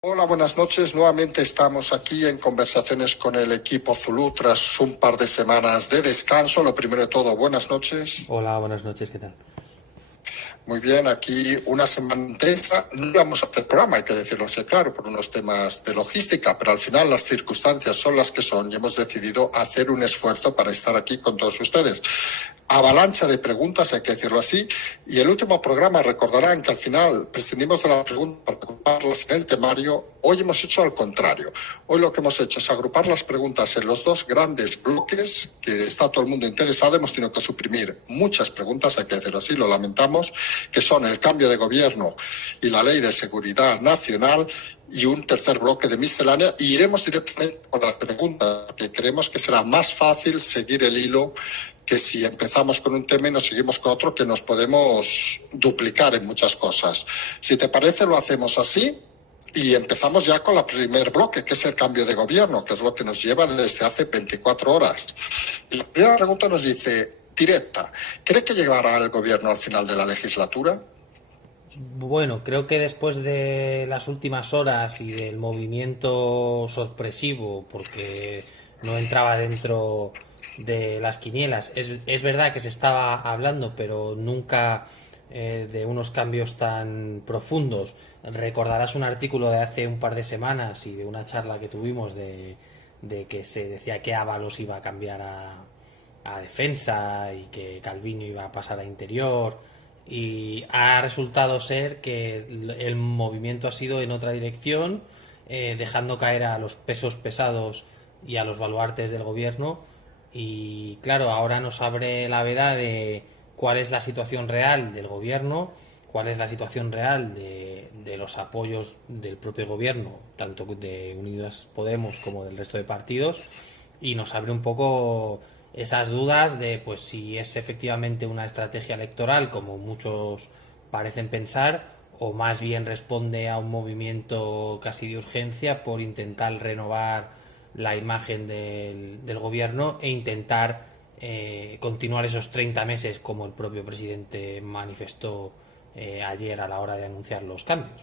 Hola, buenas noches. Nuevamente estamos aquí en conversaciones con el equipo Zulú tras un par de semanas de descanso. Lo primero de todo, buenas noches. Hola, buenas noches, ¿qué tal? Muy bien, aquí una semana intensa. No íbamos a hacer programa, hay que decirlo así, claro, por unos temas de logística, pero al final las circunstancias son las que son y hemos decidido hacer un esfuerzo para estar aquí con todos ustedes. Avalancha de preguntas, hay que decirlo así, y el último programa recordarán que al final prescindimos de las preguntas para agruparlas en el temario. Hoy hemos hecho al contrario. Hoy lo que hemos hecho es agrupar las preguntas en los dos grandes bloques que está todo el mundo interesado. Hemos tenido que suprimir muchas preguntas, hay que decirlo así, lo lamentamos, que son el cambio de gobierno y la ley de seguridad nacional, y un tercer bloque de miscelánea, y iremos directamente con las preguntas, que creemos que será más fácil seguir el hilo que si empezamos con un tema y nos seguimos con otro, que nos podemos duplicar en muchas cosas. Si te parece, lo hacemos así y empezamos ya con el primer bloque, que es el cambio de gobierno, que es lo que nos lleva desde hace 24 horas. Y la primera pregunta nos dice, directa, ¿cree que llegará el gobierno al final de la legislatura? Bueno, creo que después de las últimas horas y del movimiento sorpresivo, porque no entraba dentro de las quinielas, es verdad que se estaba hablando, pero nunca de unos cambios tan profundos. Recordarás un artículo de hace un par de semanas y de una charla que tuvimos de que se decía que Ábalos iba a cambiar a defensa y que Calviño iba a pasar a interior, y ha resultado ser que el movimiento ha sido en otra dirección, dejando caer a los pesos pesados y a los baluartes del gobierno. Y claro, ahora nos abre la veda de cuál es la situación real del gobierno, cuál es la situación real de los apoyos del propio gobierno, tanto de Unidas Podemos como del resto de partidos, y nos abre un poco esas dudas de pues si es efectivamente una estrategia electoral como muchos parecen pensar, o más bien responde a un movimiento casi de urgencia por intentar renovar la imagen del gobierno e intentar continuar esos 30 meses como el propio presidente manifestó ayer a la hora de anunciar los cambios.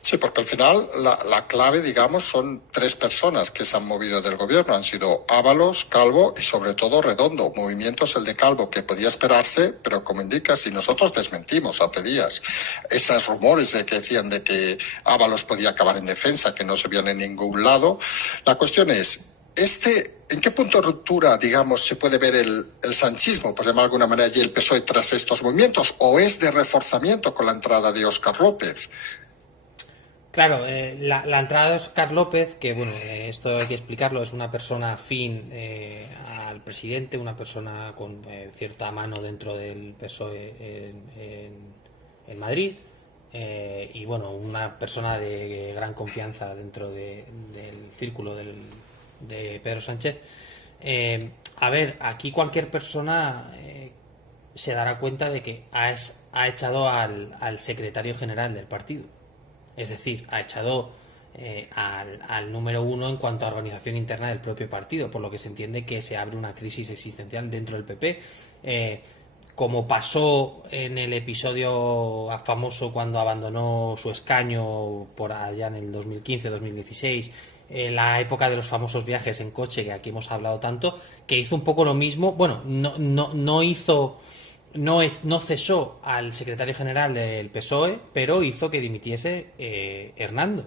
Sí, porque al final la clave, digamos, son tres personas que se han movido del gobierno. Han sido Ábalos, Calvo y sobre todo Redondo. Movimientos el de Calvo que podía esperarse, pero como indica, si nosotros desmentimos hace días esos rumores de que decían de que Ábalos podía acabar en defensa, que no se vieron en ningún lado, la cuestión es, ¿en qué punto de ruptura, digamos, se puede ver el sanchismo, por llamar de alguna manera, y el PSOE tras estos movimientos? ¿O es de reforzamiento con la entrada de Óscar López? Claro, la entrada de Oscar López, que bueno, esto hay que explicarlo, es una persona afín al presidente, una persona con cierta mano dentro del PSOE en Madrid, y bueno, una persona de gran confianza dentro del círculo de Pedro Sánchez. A ver, aquí cualquier persona se dará cuenta de que ha echado al secretario general del partido, es decir, ha echado al número uno en cuanto a organización interna del propio partido, por lo que se entiende que se abre una crisis existencial dentro del PP. Como pasó en el episodio famoso cuando abandonó su escaño por allá en el 2015-2016, en la época de los famosos viajes en coche, que aquí hemos hablado tanto, que hizo un poco lo mismo. Bueno, no hizo, no cesó al secretario general del PSOE, pero hizo que dimitiese Hernando,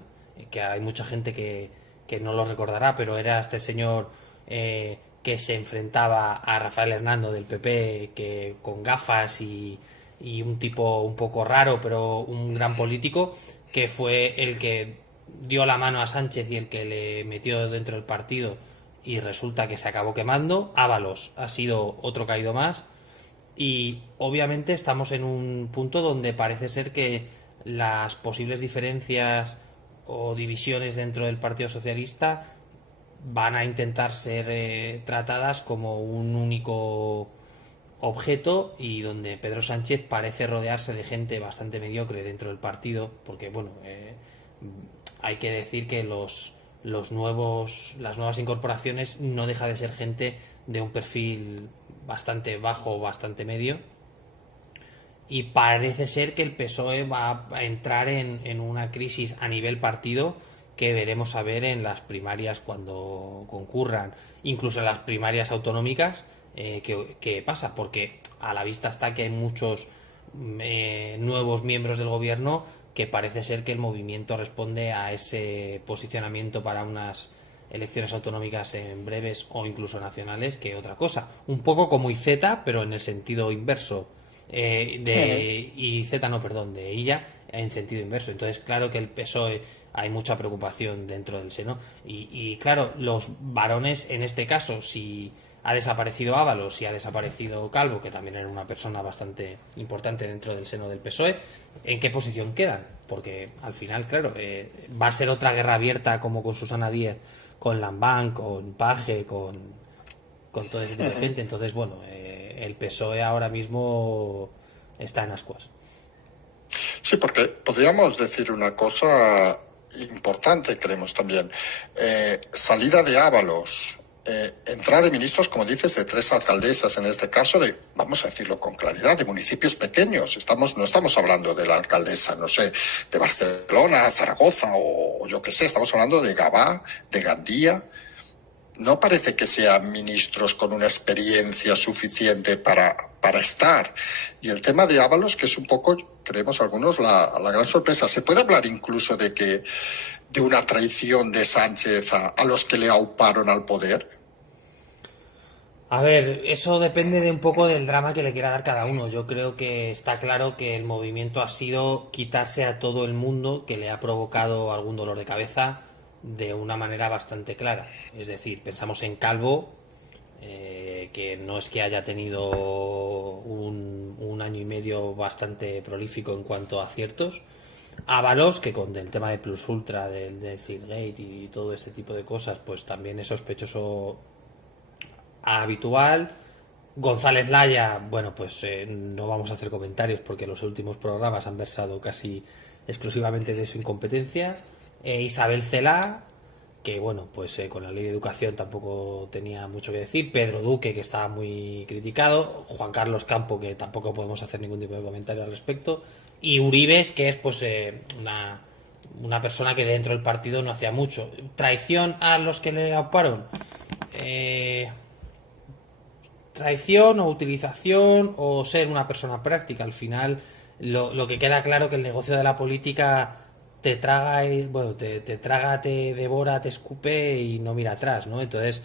que hay mucha gente que no lo recordará, pero era este señor que se enfrentaba a Rafael Hernando del PP, que con gafas y un tipo un poco raro, pero un gran político, que fue el que dio la mano a Sánchez y el que le metió dentro del partido, y resulta que se acabó quemando. Ábalos ha sido otro caído más, y obviamente estamos en un punto donde parece ser que las posibles diferencias o divisiones dentro del Partido Socialista van a intentar ser tratadas como un único objeto, y donde Pedro Sánchez parece rodearse de gente bastante mediocre dentro del partido, porque bueno, hay que decir que las nuevas incorporaciones no deja de ser gente de un perfil bastante bajo, bastante medio, y parece ser que el PSOE va a entrar en una crisis a nivel partido que veremos a ver en las primarias cuando concurran, incluso en las primarias autonómicas, qué pasa, porque a la vista está que hay muchos nuevos miembros del gobierno que parece ser que el movimiento responde a ese posicionamiento para unas elecciones autonómicas en breves o incluso nacionales que otra cosa. Un poco como IZ, pero en el sentido inverso. De ella en sentido inverso. Entonces, claro que el PSOE hay mucha preocupación dentro del seno. Y claro, los varones, en este caso, si ha desaparecido Ábalos, si ha desaparecido Calvo, que también era una persona bastante importante dentro del seno del PSOE, ¿en qué posición quedan? Porque al final, claro, va a ser otra guerra abierta como con Susana Díez, con Lambán, con Paje, con todo ese tipo de gente. Entonces, bueno, el PSOE ahora mismo está en ascuas. Sí, porque podríamos decir una cosa importante, creemos también. Salida de Ábalos, entrada de ministros, como dices, de 3 alcaldesas, en este caso, vamos a decirlo con claridad, de municipios pequeños. No estamos hablando de la alcaldesa, no sé, de Barcelona, Zaragoza o yo qué sé, estamos hablando de Gavá, de Gandía. No parece que sean ministros con una experiencia suficiente para estar. Y el tema de Ábalos, que es un poco, creemos algunos, la gran sorpresa. Se puede hablar incluso de una traición de Sánchez a los que le auparon al poder. A ver, eso depende de un poco del drama que le quiera dar cada uno. Yo creo que está claro que el movimiento ha sido quitarse a todo el mundo que le ha provocado algún dolor de cabeza de una manera bastante clara. Es decir, pensamos en Calvo, que no es que haya tenido un año y medio bastante prolífico en cuanto a aciertos. Ábalos, que con el tema de Plus Ultra, del Seedgate y todo este tipo de cosas, pues también es sospechoso habitual. González Laya, bueno, pues no vamos a hacer comentarios porque los últimos programas han versado casi exclusivamente de su incompetencia. Isabel Cela, que bueno, pues con la ley de educación tampoco tenía mucho que decir. Pedro Duque, que estaba muy criticado. Juan Carlos Campo, que tampoco podemos hacer ningún tipo de comentario al respecto. Y Uribes, que es pues una persona que dentro del partido no hacía mucho. ¿Traición a los que le auparon? Traición o utilización o ser una persona práctica. Al final, lo que queda claro que el negocio de la política te traga, bueno, te traga, te devora, te escupe y no mira atrás, ¿no? Entonces,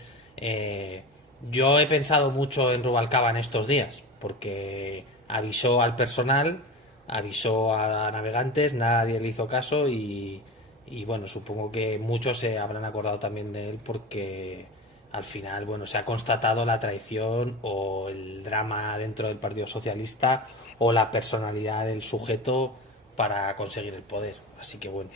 yo he pensado mucho en Rubalcaba en estos días, porque avisó al personal, avisó a navegantes, nadie le hizo caso y bueno, supongo que muchos se habrán acordado también de él porque al final, bueno, se ha constatado la traición o el drama dentro del Partido Socialista o la personalidad del sujeto para conseguir el poder. Así que bueno.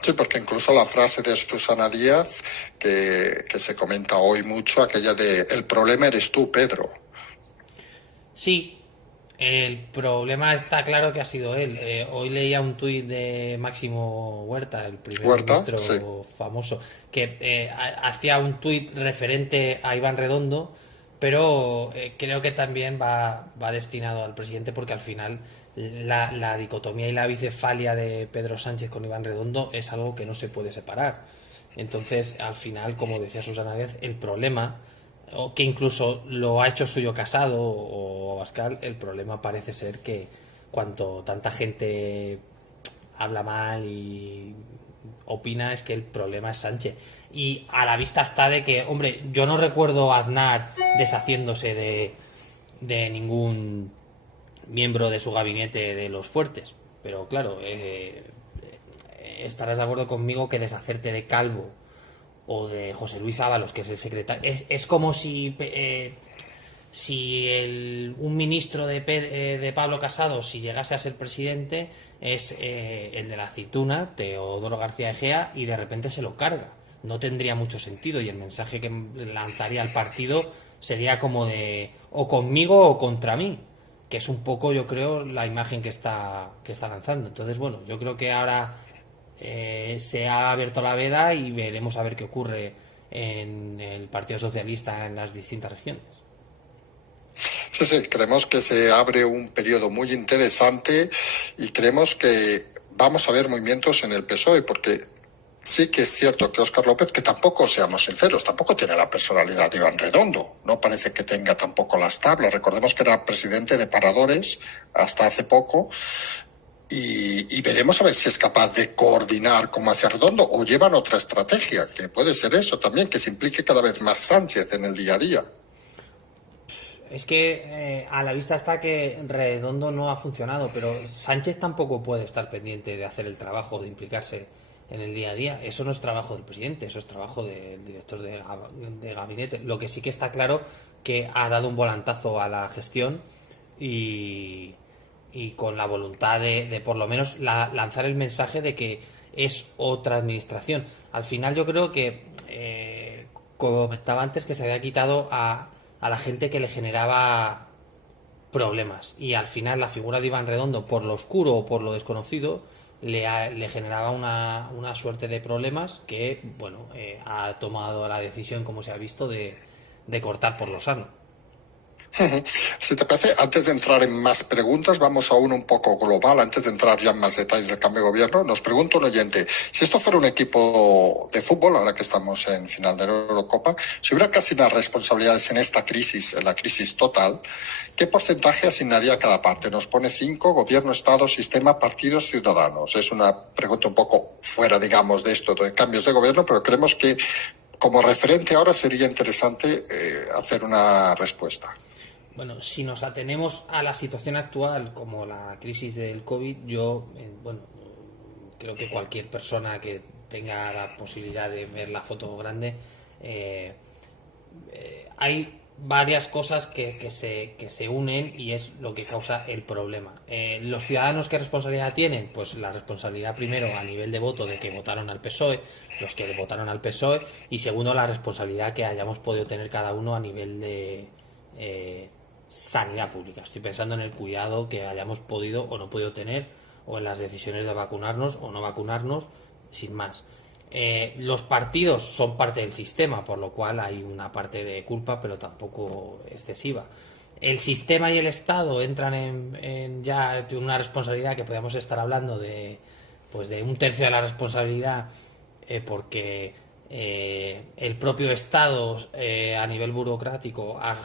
Sí, porque incluso la frase de Susana Díaz, que se comenta hoy mucho, aquella de el problema eres tú, Pedro. Sí, el problema está claro que ha sido él. Hoy leía un tuit de Máximo Huerta, el primer Huerta, ministro sí. famoso, que hacía un tuit referente a Iván Redondo, pero creo que también va destinado al presidente porque al final la dicotomía y la bicefalia de Pedro Sánchez con Iván Redondo es algo que no se puede separar. Entonces, al final, como decía Susana Díaz, el problema o que incluso lo ha hecho suyo Casado o Abascal, el problema parece ser que cuanto tanta gente habla mal y opina es que el problema es Sánchez. Y a la vista está de que, hombre, yo no recuerdo a Aznar deshaciéndose de ningún miembro de su gabinete de los fuertes. Pero claro, estarás de acuerdo conmigo que deshacerte de Calvo o de José Luis Ábalos, que es el secretario. Es como si un ministro de Pablo Casado, si llegase a ser presidente, es el de la aceituna, Teodoro García Egea, y de repente se lo carga. No tendría mucho sentido y el mensaje que lanzaría al partido sería como de o conmigo o contra mí, que es un poco, yo creo, la imagen que está lanzando. Entonces, bueno, yo creo que ahora se ha abierto la veda y veremos a ver qué ocurre en el Partido Socialista en las distintas regiones. Sí, Sí, sí, creemos que se abre un periodo muy interesante y creemos que vamos a ver movimientos en el PSOE, porque sí que es cierto que Óscar López, que tampoco, seamos sinceros, tampoco tiene la personalidad de Iván Redondo, no parece que tenga tampoco las tablas. Recordemos que era presidente de Paradores hasta hace poco y veremos a ver si es capaz de coordinar como hacia Redondo o llevan otra estrategia, que puede ser eso también, que se implique cada vez más Sánchez en el día a día. Es que a la vista está que Redondo no ha funcionado, pero Sánchez tampoco puede estar pendiente de hacer el trabajo, de implicarse en el día a día. Eso no es trabajo del presidente, eso es trabajo del director de gabinete. Lo que sí que está claro que ha dado un volantazo a la gestión y, y con la voluntad de por lo menos lanzar el mensaje de que es otra administración. Al final yo creo que, como comentaba antes, que se había quitado a la gente que le generaba problemas. Y al final la figura de Iván Redondo, por lo oscuro o por lo desconocido, le generaba una suerte de problemas que, bueno, ha tomado la decisión, como se ha visto, de cortar por lo sano. Si te parece, antes de entrar en más preguntas, vamos a uno un poco global, antes de entrar ya en más detalles del cambio de gobierno. Nos pregunta un oyente, si esto fuera un equipo de fútbol, ahora que estamos en final de la Eurocopa, si hubiera que asignar responsabilidades en esta crisis, en la crisis total, ¿qué porcentaje asignaría a cada parte? Nos pone 5, gobierno, Estado, sistema, partidos, ciudadanos. Es una pregunta un poco fuera, digamos, de esto de cambios de gobierno, pero creemos que como referente ahora sería interesante hacer una respuesta. Bueno, si nos atenemos a la situación actual, como la crisis del COVID, yo, bueno, creo que cualquier persona que tenga la posibilidad de ver la foto grande, eh, hay varias cosas que se unen y es lo que causa el problema. ¿Los ciudadanos qué responsabilidad tienen? Pues la responsabilidad primero a nivel de voto de que votaron al PSOE, los que votaron al PSOE, y segundo la responsabilidad que hayamos podido tener cada uno a nivel de sanidad pública. Estoy pensando en el cuidado que hayamos podido o no podido tener, o en las decisiones de vacunarnos o no vacunarnos, sin más. Los partidos son parte del sistema, por lo cual hay una parte de culpa, pero tampoco excesiva. El sistema y el Estado entran en ya una responsabilidad que podemos estar hablando de, pues de un tercio de la responsabilidad, porque el propio Estado, a nivel burocrático ha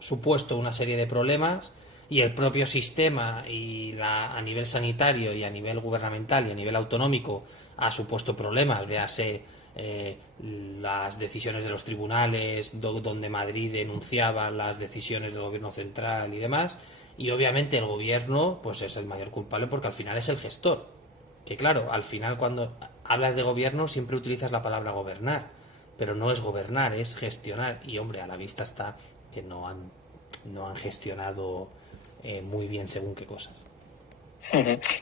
supuesto una serie de problemas, y el propio sistema a nivel sanitario y a nivel gubernamental y a nivel autonómico ha supuesto problemas, véase las decisiones de los tribunales, donde Madrid denunciaba las decisiones del gobierno central y demás, y obviamente el gobierno pues es el mayor culpable porque al final es el gestor, que claro, al final cuando hablas de gobierno siempre utilizas la palabra gobernar, pero no es gobernar, es gestionar, y hombre, a la vista está que no han gestionado muy bien según qué cosas.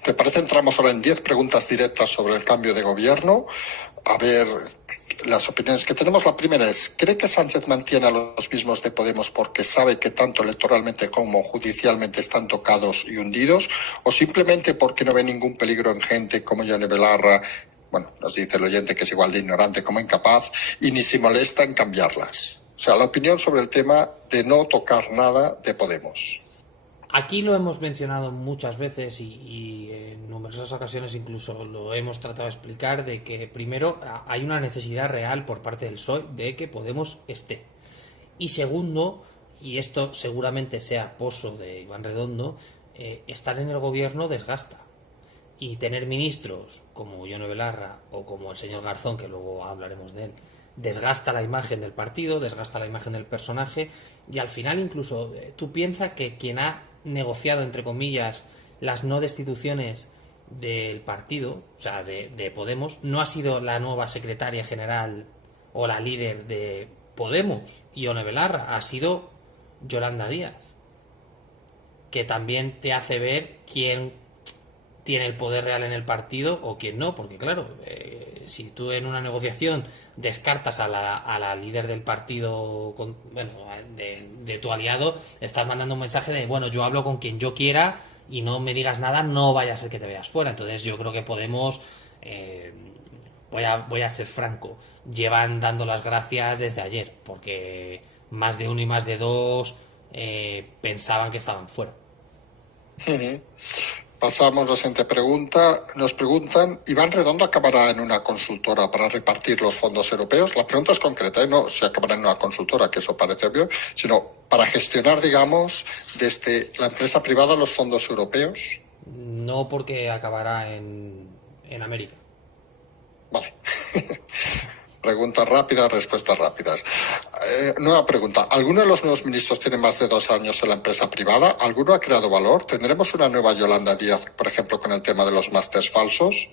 ¿Te parece? Entramos ahora en 10 preguntas directas sobre el cambio de gobierno. A ver las opiniones que tenemos. La primera es, ¿cree que Sánchez mantiene a los mismos de Podemos porque sabe que tanto electoralmente como judicialmente están tocados y hundidos? ¿O simplemente porque no ve ningún peligro en gente como Yone Belarra? Bueno, nos dice el oyente que es igual de ignorante como incapaz y ni se molesta en cambiarlas. O sea, la opinión sobre el tema de no tocar nada de Podemos. Aquí lo hemos mencionado muchas veces y en numerosas ocasiones incluso lo hemos tratado de explicar, de que primero hay una necesidad real por parte del PSOE de que Podemos esté. Y segundo, y esto seguramente sea poso de Iván Redondo, estar en el gobierno desgasta. Y tener ministros como Yone Belarra o como el señor Garzón, que luego hablaremos de él, desgasta la imagen del partido, desgasta la imagen del personaje, y al final incluso tú piensas que quien ha negociado, entre comillas, las no destituciones del partido, o sea, de Podemos, no ha sido la nueva secretaria general o la líder de Podemos, Ione Belarra, ha sido Yolanda Díaz, que también te hace ver quién tiene el poder real en el partido o quién no, porque claro, si tú en una negociación descartas a la líder del partido, de tu aliado, estás mandando un mensaje de, bueno, yo hablo con quien yo quiera y no me digas nada, no vaya a ser que te veas fuera. Entonces yo creo que Podemos, voy a ser franco, llevan dando las gracias desde ayer, porque más de uno y más de dos pensaban que estaban fuera. Ujú. Pasamos a la siguiente pregunta. Nos preguntan, ¿Iván Redondo acabará en una consultora para repartir los fondos europeos? La pregunta es concreta, ¿eh? No si acabará en una consultora, que eso parece obvio, sino para gestionar, digamos, desde la empresa privada los fondos europeos. No porque acabará en América. Vale. Preguntas rápidas, respuestas rápidas. Nueva pregunta. ¿Alguno de los nuevos ministros tiene más de 2 años en la empresa privada? ¿Alguno ha creado valor? ¿Tendremos una nueva Yolanda Díaz, por ejemplo, con el tema de los másters falsos?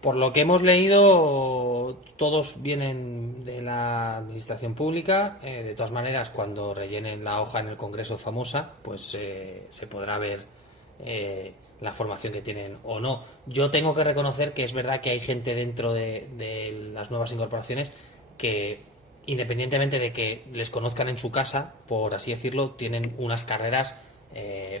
Por lo que hemos leído, todos vienen de la administración pública. De todas maneras, cuando rellenen la hoja en el Congreso famosa, pues se podrá ver la formación que tienen o no. Yo tengo que reconocer que es verdad que hay gente dentro de las nuevas incorporaciones que, independientemente de que les conozcan en su casa, por así decirlo, tienen unas carreras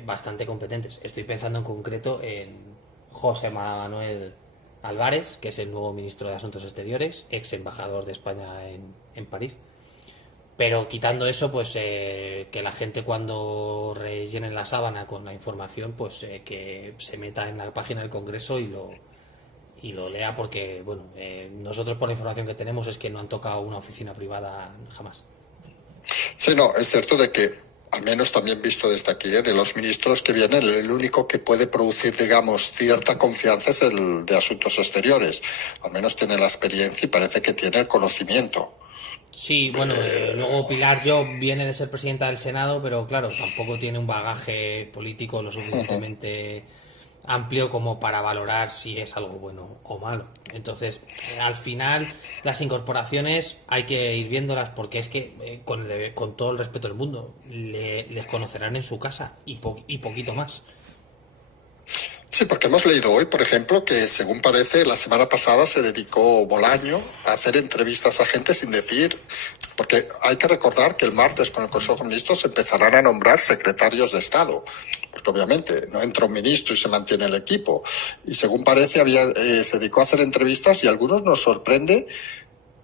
bastante competentes. Estoy pensando en concreto en José Manuel Álvarez, que es el nuevo ministro de Asuntos Exteriores, ex embajador de España en París. Pero quitando eso, pues que la gente cuando rellene la sábana con la información, pues que se meta en la página del Congreso y lo lea, porque bueno, nosotros por la información que tenemos es que no han tocado una oficina privada jamás. Sí, no, es cierto de que, al menos también visto desde aquí, de los ministros que vienen, el único que puede producir, digamos, cierta confianza es el de Asuntos Exteriores. Al menos tiene la experiencia y parece que tiene el conocimiento. Sí, bueno, luego Pilar Job viene de ser presidenta del Senado, pero claro, tampoco tiene un bagaje político lo suficientemente amplio como para valorar si es algo bueno o malo. Entonces, al final, las incorporaciones hay que ir viéndolas porque es que, con todo el respeto del mundo, les conocerán en su casa y poquito más. Sí, porque hemos leído hoy, por ejemplo, que según parece, la semana pasada se dedicó Bolaño a hacer entrevistas a gente sin decir, porque hay que recordar que el martes con el Consejo de Ministros se empezarán a nombrar secretarios de Estado, porque obviamente no entra un ministro y se mantiene el equipo. Y según parece, se dedicó a hacer entrevistas y a algunos nos sorprende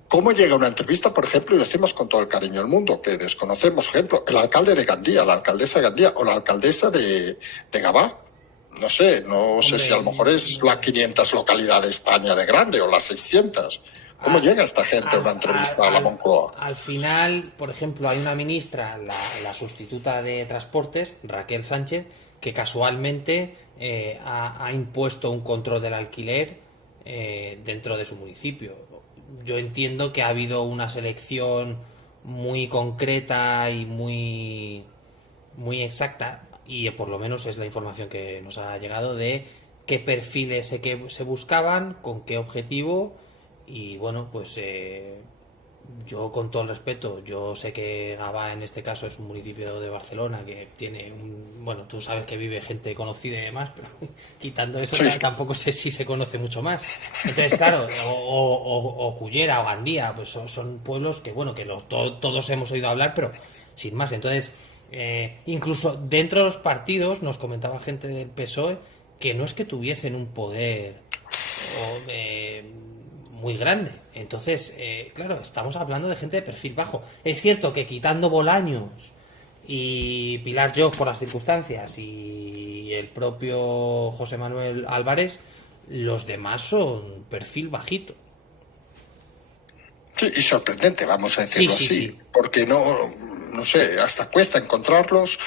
cómo llega una entrevista, por ejemplo, y lo decimos con todo el cariño del mundo, que desconocemos, por ejemplo, el alcalde de Gandía, la alcaldesa de Gandía o la alcaldesa de Gabá. No sé si a Hombre, lo mejor es la 500 localidad de España de grande o las 600. ¿Cómo a- llega esta gente a una entrevista a la Moncloa? al final, por ejemplo, hay una ministra, la sustituta de Transportes, Raquel Sánchez, que casualmente ha impuesto un control del alquiler dentro de su municipio. Yo entiendo que ha habido una selección muy concreta y muy exacta, y por lo menos es la información que nos ha llegado de qué perfiles se buscaban, con qué objetivo. Y bueno, pues yo, con todo el respeto, yo sé que Gavà en este caso es un municipio de Barcelona que tiene bueno, tú sabes que vive gente conocida y demás, pero quitando eso Sí. tampoco sé si se conoce mucho más. Entonces, claro, o Cullera o Gandía, pues son pueblos que, bueno, que todos hemos oído hablar, pero sin más. Entonces, incluso dentro de los partidos nos comentaba gente del PSOE que no es que tuviesen un poder muy grande. Entonces, claro, estamos hablando de gente de perfil bajo. Es cierto que quitando Bolaños y Pilar Job por las circunstancias y el propio José Manuel Álvarez, los demás son perfil bajito. Sí, y sorprendente, vamos a Sí, decirlo sí, así, sí. porque no sé, hasta cuesta encontrarlos.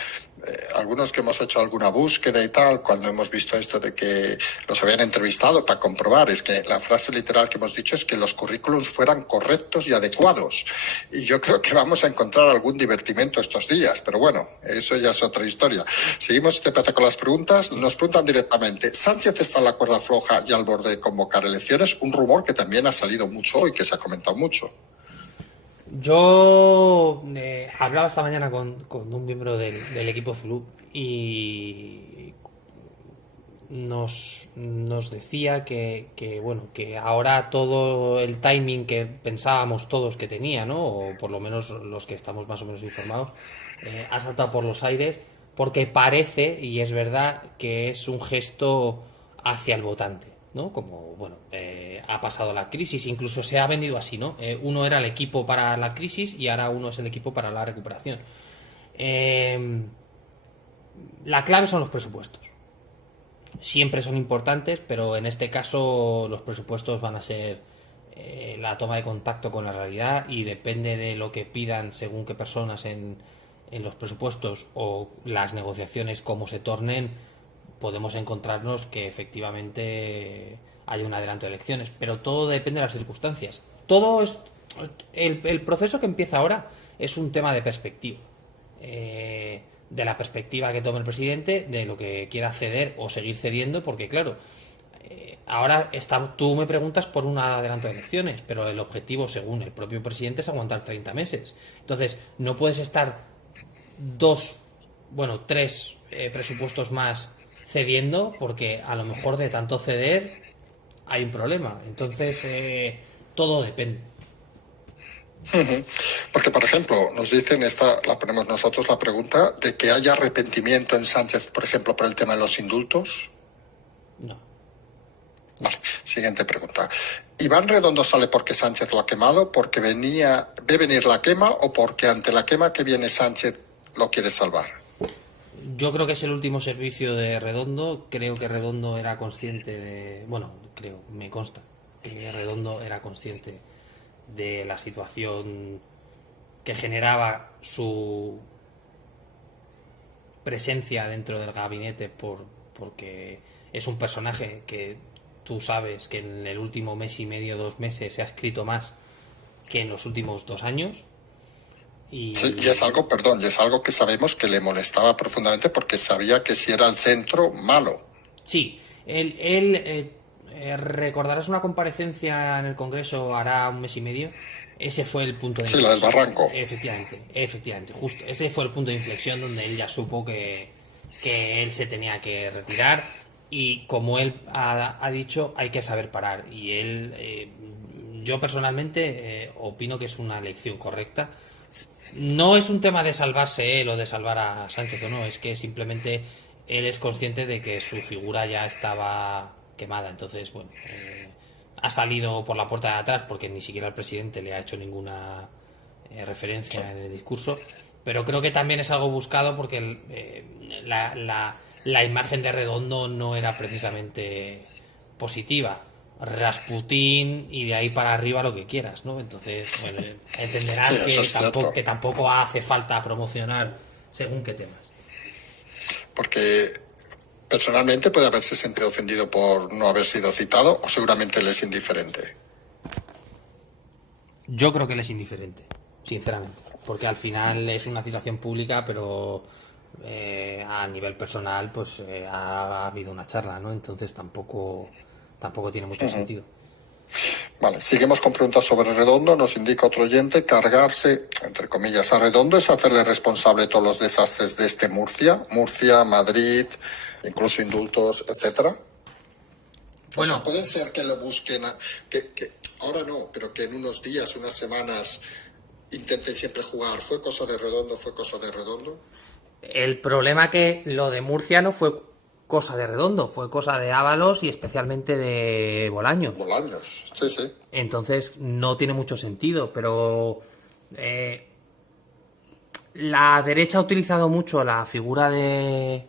Algunos que hemos hecho alguna búsqueda y tal, cuando hemos visto esto de que los habían entrevistado para comprobar, es que la frase literal que hemos dicho es que los currículums fueran correctos y adecuados. Y yo creo que vamos a encontrar algún divertimento estos días, pero bueno, eso ya es otra historia. Seguimos, si te parece, con las preguntas. Nos preguntan directamente, ¿Sánchez está en la cuerda floja y al borde de convocar elecciones? Un rumor que también ha salido mucho hoy, que se ha comentado mucho. Yo hablaba esta mañana con un miembro del equipo Zulú y nos decía bueno, que ahora todo el timing que pensábamos todos que tenía, ¿no? O por lo menos los que estamos más o menos informados, ha saltado por los aires porque parece, y es verdad, que es un gesto hacia el votante. ¿no? Como, bueno, ha pasado la crisis, incluso se ha vendido así, ¿no? Uno era el equipo para la crisis y ahora uno es el equipo para la recuperación. La clave son los presupuestos. Siempre son importantes, pero en este caso los presupuestos van a ser la toma de contacto con la realidad, y depende de lo que pidan según qué personas en los presupuestos o las negociaciones como se tornen, podemos encontrarnos que efectivamente hay un adelanto de elecciones, pero todo depende de las circunstancias. Todo es el proceso que empieza ahora es un tema de perspectiva. De la perspectiva que tome el presidente, de lo que quiera ceder o seguir cediendo, porque claro, ahora tú me preguntas por un adelanto de elecciones, pero el objetivo, según el propio presidente, es aguantar 30 meses. Entonces, no puedes estar tres presupuestos más cediendo, porque a lo mejor de tanto ceder hay un problema. Entonces, todo depende. Porque, por ejemplo, nos dicen, la ponemos nosotros la pregunta, de que haya arrepentimiento en Sánchez, por ejemplo, por el tema de los indultos. No. Vale, siguiente pregunta. ¿Iván Redondo sale porque Sánchez lo ha quemado, porque ve venir la quema, o porque ante la quema que viene Sánchez lo quiere salvar? Yo creo que es el último servicio de Redondo. Creo que Redondo era consciente de... Bueno, me consta que Redondo era consciente de la situación que generaba su presencia dentro del gabinete, porque es un personaje que tú sabes que en el último mes y medio, 2 meses, se ha escrito más que en los últimos 2 años. Sí, y es algo que sabemos que le molestaba profundamente, porque sabía que si era el centro, malo. Sí, recordarás una comparecencia en el Congreso hará un mes y medio. Ese fue el punto de inflexión. Sí, la del barranco. Efectivamente, justo. Ese fue el punto de inflexión donde él ya supo que él se tenía que retirar, y como él ha dicho, hay que saber parar. Y yo personalmente opino que es una elección correcta. No es un tema de salvarse él o de salvar a Sánchez o no, es que simplemente él es consciente de que su figura ya estaba quemada. Entonces, bueno, ha salido por la puerta de atrás, porque ni siquiera el presidente le ha hecho ninguna referencia en el discurso, pero creo que también es algo buscado, porque la imagen de Redondo no era precisamente positiva. Rasputín y de ahí para arriba lo que quieras, ¿no? Entonces, bueno, entenderás que tampoco hace falta promocionar según qué temas. Porque personalmente puede haberse sentido ofendido por no haber sido citado, o seguramente le es indiferente. Yo creo que le es indiferente, sinceramente, porque al final es una citación pública, pero a nivel personal pues ha habido una charla, ¿no? Entonces tampoco tiene mucho sentido. Vale, seguimos con preguntas sobre Redondo. Nos indica otro oyente: cargarse, entre comillas, a Redondo es hacerle responsable de todos los desastres de Murcia, Madrid, incluso indultos, etcétera. Bueno, o sea, puede ser que lo busquen, que ahora no, pero que en unos días, unas semanas, intenten siempre jugar. ¿Fue cosa de Redondo? El problema que lo de Murcia no fue cosa de Redondo, fue cosa de Ábalos y especialmente de Bolaños. Sí. Entonces no tiene mucho sentido, pero la derecha ha utilizado mucho la figura de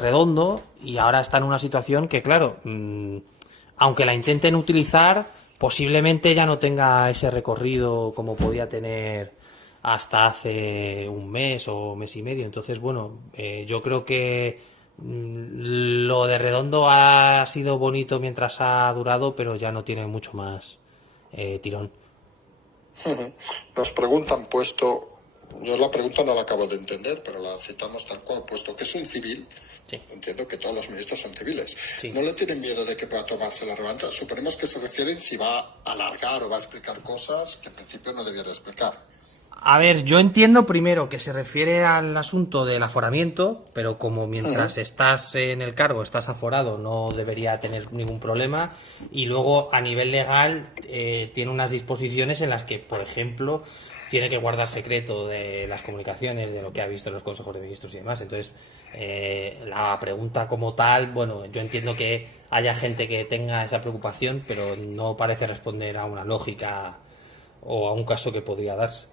Redondo, y ahora está en una situación que, claro, aunque la intenten utilizar, posiblemente ya no tenga ese recorrido como podía tener hasta hace un mes o mes y medio. Entonces, bueno, yo creo que lo de Redondo ha sido bonito mientras ha durado, pero ya no tiene mucho más tirón. Nos preguntan, yo la pregunta no la acabo de entender, pero la citamos tal cual, puesto que es un civil. Sí. Entiendo que todos los ministros son civiles. Sí. ¿No le tienen miedo de que pueda tomarse la revancha? Suponemos que se refieren si va a alargar o va a explicar cosas que en principio no debiera explicar. A ver, yo entiendo primero que se refiere al asunto del aforamiento, pero como mientras estás en el cargo, estás aforado, no debería tener ningún problema. Y luego, a nivel legal, tiene unas disposiciones en las que, por ejemplo, tiene que guardar secreto de las comunicaciones, de lo que ha visto en los consejos de ministros y demás. Entonces, la pregunta como tal, bueno, yo entiendo que haya gente que tenga esa preocupación, pero no parece responder a una lógica o a un caso que podría darse.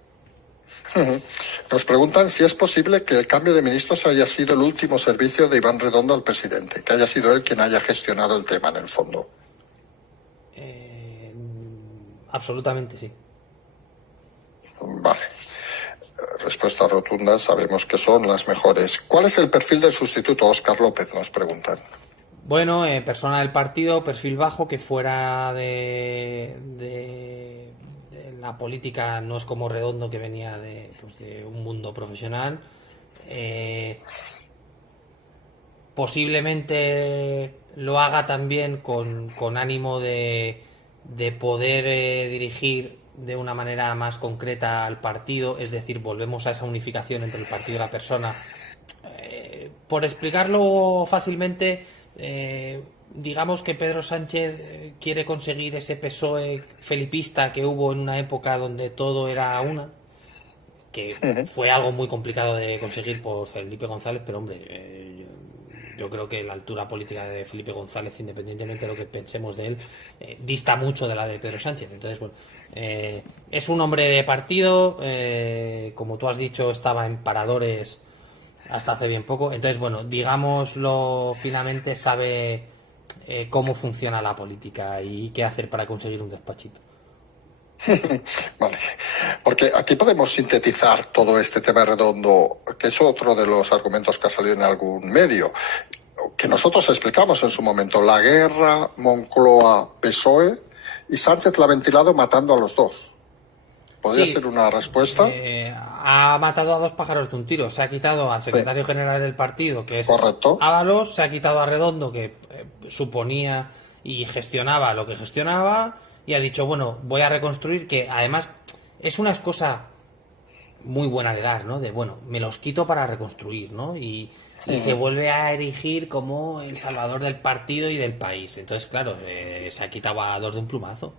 Nos preguntan si es posible que el cambio de ministros haya sido el último servicio de Iván Redondo al presidente, que haya sido él quien haya gestionado el tema en el fondo. Absolutamente sí. Vale. Respuestas rotundas sabemos que son las mejores. ¿Cuál es el perfil del sustituto? Óscar López nos preguntan. Bueno, persona del partido, perfil bajo, que fuera de la política no es como Redondo, que venía de un mundo profesional. Posiblemente lo haga también con ánimo de poder dirigir de una manera más concreta al partido, es decir, volvemos a esa unificación entre el partido y la persona. Por explicarlo fácilmente, digamos que Pedro Sánchez quiere conseguir ese PSOE felipista que hubo en una época donde todo era una, que fue algo muy complicado de conseguir por Felipe González, pero hombre, yo creo que la altura política de Felipe González, independientemente de lo que pensemos de él, dista mucho de la de Pedro Sánchez. Entonces, bueno, es un hombre de partido, como tú has dicho, estaba en paradores hasta hace bien poco. Entonces, bueno, digámoslo finamente, sabe cómo funciona la política y qué hacer para conseguir un despachito. Vale, porque aquí podemos sintetizar todo este tema redondo, que es otro de los argumentos que ha salido en algún medio, que nosotros explicamos en su momento, la guerra Moncloa-PSOE, y Sánchez la ha ventilado matando a los dos. ¿Podría ser una respuesta? Ha matado a dos pájaros de un tiro. Se ha quitado al secretario general del partido, que es correcto, Ábalos, se ha quitado a Redondo, que suponía y gestionaba lo que gestionaba, y ha dicho, bueno, voy a reconstruir, que además es una cosa muy buena de dar, ¿no? De, bueno, me los quito para reconstruir, ¿no? Y se vuelve a erigir como el salvador del partido y del país. Entonces, claro, se ha quitado a dos de un plumazo.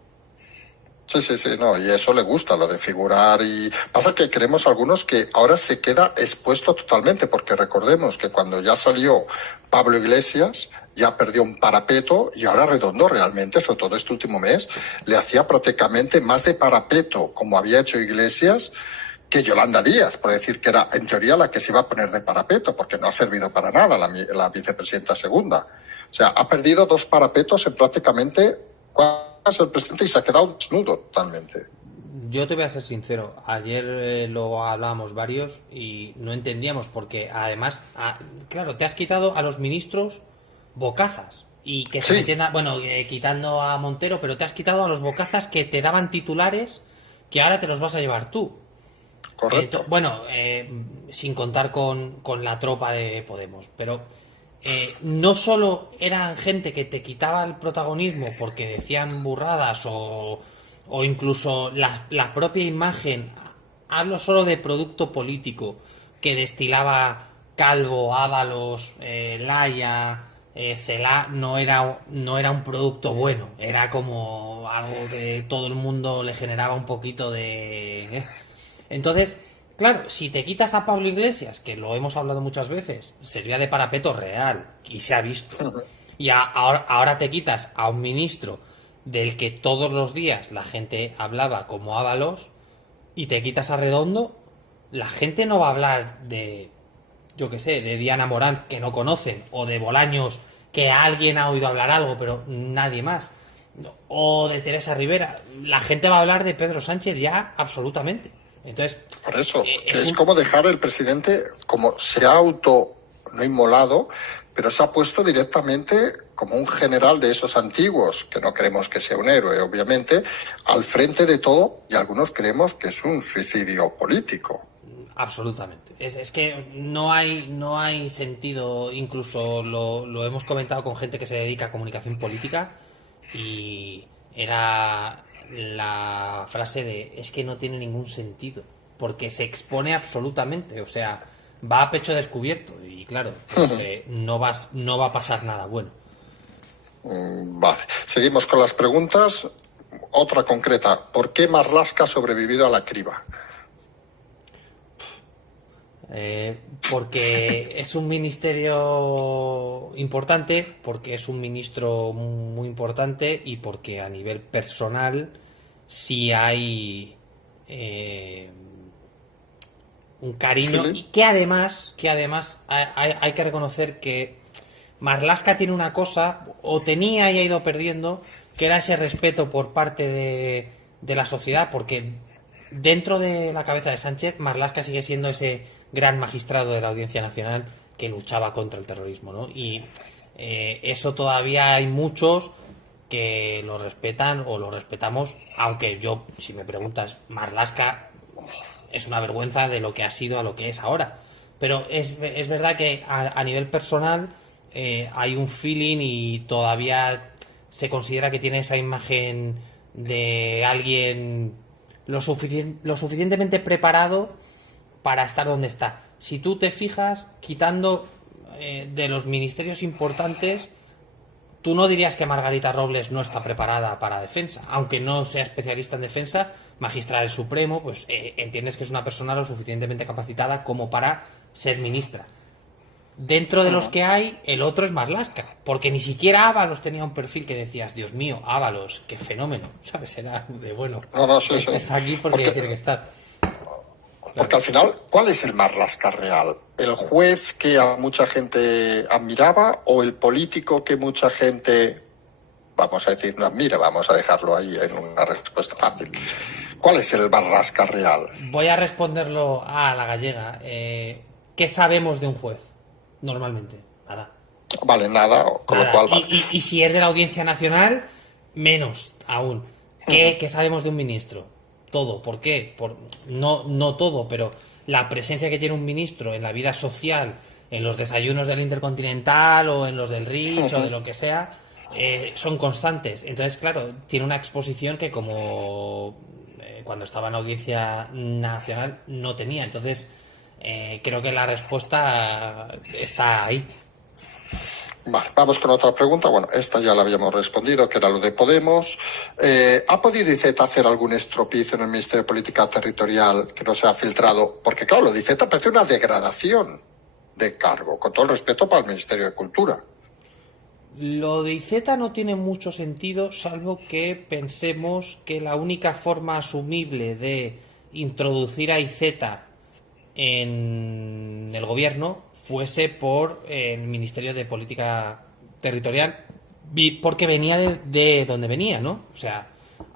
Sí, no, y eso le gusta, lo de figurar, y pasa que creemos algunos que ahora se queda expuesto totalmente, porque recordemos que cuando ya salió Pablo Iglesias, ya perdió un parapeto, y ahora Redondo realmente, sobre todo este último mes, le hacía prácticamente más de parapeto, como había hecho Iglesias, que Yolanda Díaz, por decir que era en teoría la que se iba a poner de parapeto, porque no ha servido para nada la vicepresidenta segunda. O sea, ha perdido dos parapetos en prácticamente el presidente y se ha quedado desnudo totalmente. Yo te voy a ser sincero, ayer lo hablábamos varios y no entendíamos, porque además, claro, te has quitado a los ministros bocazas y que se entienda, bueno, quitando a Montero, pero te has quitado a los bocazas que te daban titulares que ahora te los vas a llevar tú. Correcto. Bueno, sin contar con la tropa de Podemos, pero no solo eran gente que te quitaba el protagonismo porque decían burradas o incluso la propia imagen, hablo solo de producto político que destilaba Calvo, Ábalos, Laya, Cela, no era un producto bueno, era como algo que todo el mundo le generaba un poquito de... Entonces, claro, si te quitas a Pablo Iglesias, que lo hemos hablado muchas veces, servía de parapeto real, y se ha visto. Y ahora te quitas a un ministro del que todos los días la gente hablaba como Ábalos, y te quitas a Redondo, la gente no va a hablar de, yo qué sé, de Diana Morán, que no conocen, o de Bolaños, que alguien ha oído hablar algo, pero nadie más. O de Teresa Rivera. La gente va a hablar de Pedro Sánchez ya absolutamente. Entonces, por eso, es como dejar el presidente, como se ha no inmolado, pero se ha puesto directamente como un general de esos antiguos, que no creemos que sea un héroe, obviamente, al frente de todo, y algunos creemos que es un suicidio político. Absolutamente. Es que no hay sentido, incluso lo hemos comentado con gente que se dedica a comunicación política, y era la frase de es que no tiene ningún sentido, porque se expone absolutamente, o sea, va a pecho descubierto, y claro, pues, no va a pasar nada bueno. Vale, seguimos con las preguntas. Otra concreta, ¿por qué Marlaska ha sobrevivido a la criba? Porque es un ministerio importante, porque es un ministro muy importante y porque a nivel personal sí hay un cariño y Philip. que además hay que reconocer que Marlaska tiene una cosa, o tenía y ha ido perdiendo, que era ese respeto por parte de la sociedad, porque dentro de la cabeza de Sánchez, Marlaska sigue siendo ese gran magistrado de la Audiencia Nacional que luchaba contra el terrorismo, ¿no? Y eso todavía hay muchos que lo respetan o lo respetamos, aunque yo, si me preguntas, Marlaska es una vergüenza de lo que ha sido a lo que es ahora. Pero es verdad que a nivel personal hay un feeling y todavía se considera que tiene esa imagen de alguien lo suficientemente preparado para estar donde está. Si tú te fijas, quitando de los ministerios importantes, tú no dirías que Margarita Robles no está preparada para defensa, aunque no sea especialista en defensa, magistral del Supremo, pues entiendes que es una persona lo suficientemente capacitada como para ser ministra. Dentro de los que hay, el otro es Marlaska, porque ni siquiera Ábalos tenía un perfil que decías, Dios mío, Ábalos, qué fenómeno, ¿sabes? Era de bueno, No, no, sí, sí. este está aquí porque Porque, tiene que estar. Claro. porque al final, ¿cuál es el Marlaska real? ¿El juez que a mucha gente admiraba o el político que mucha gente, vamos a decir, no admira? Vamos a dejarlo ahí en una respuesta fácil. ¿Cuál es el Marlaska real? Voy a responderlo a la gallega. ¿Qué sabemos de un juez? Normalmente, nada. Vale, nada, con lo Nada. cual, vale. Y si es de la Audiencia Nacional, menos aún. ¿Qué sabemos de un ministro? Todo. ¿Por qué? No todo, pero la presencia que tiene un ministro en la vida social, en los desayunos del Intercontinental o en los del Rich o de lo que sea, son constantes. Entonces, claro, tiene una exposición que como cuando estaba en la Audiencia Nacional no tenía. Entonces, creo que la respuesta está ahí. Vale, vamos con otra pregunta. Bueno, esta ya la habíamos respondido, que era lo de Podemos. ¿Ha podido Iceta hacer algún estropicio en el Ministerio de Política Territorial que no se ha filtrado? Porque claro, lo de Iceta parece una degradación de cargo, con todo el respeto para el Ministerio de Cultura. Lo de IZ no tiene mucho sentido, salvo que pensemos que la única forma asumible de introducir a IZ en el gobierno fuese por el Ministerio de Política Territorial, porque venía de donde venía, ¿no? O sea,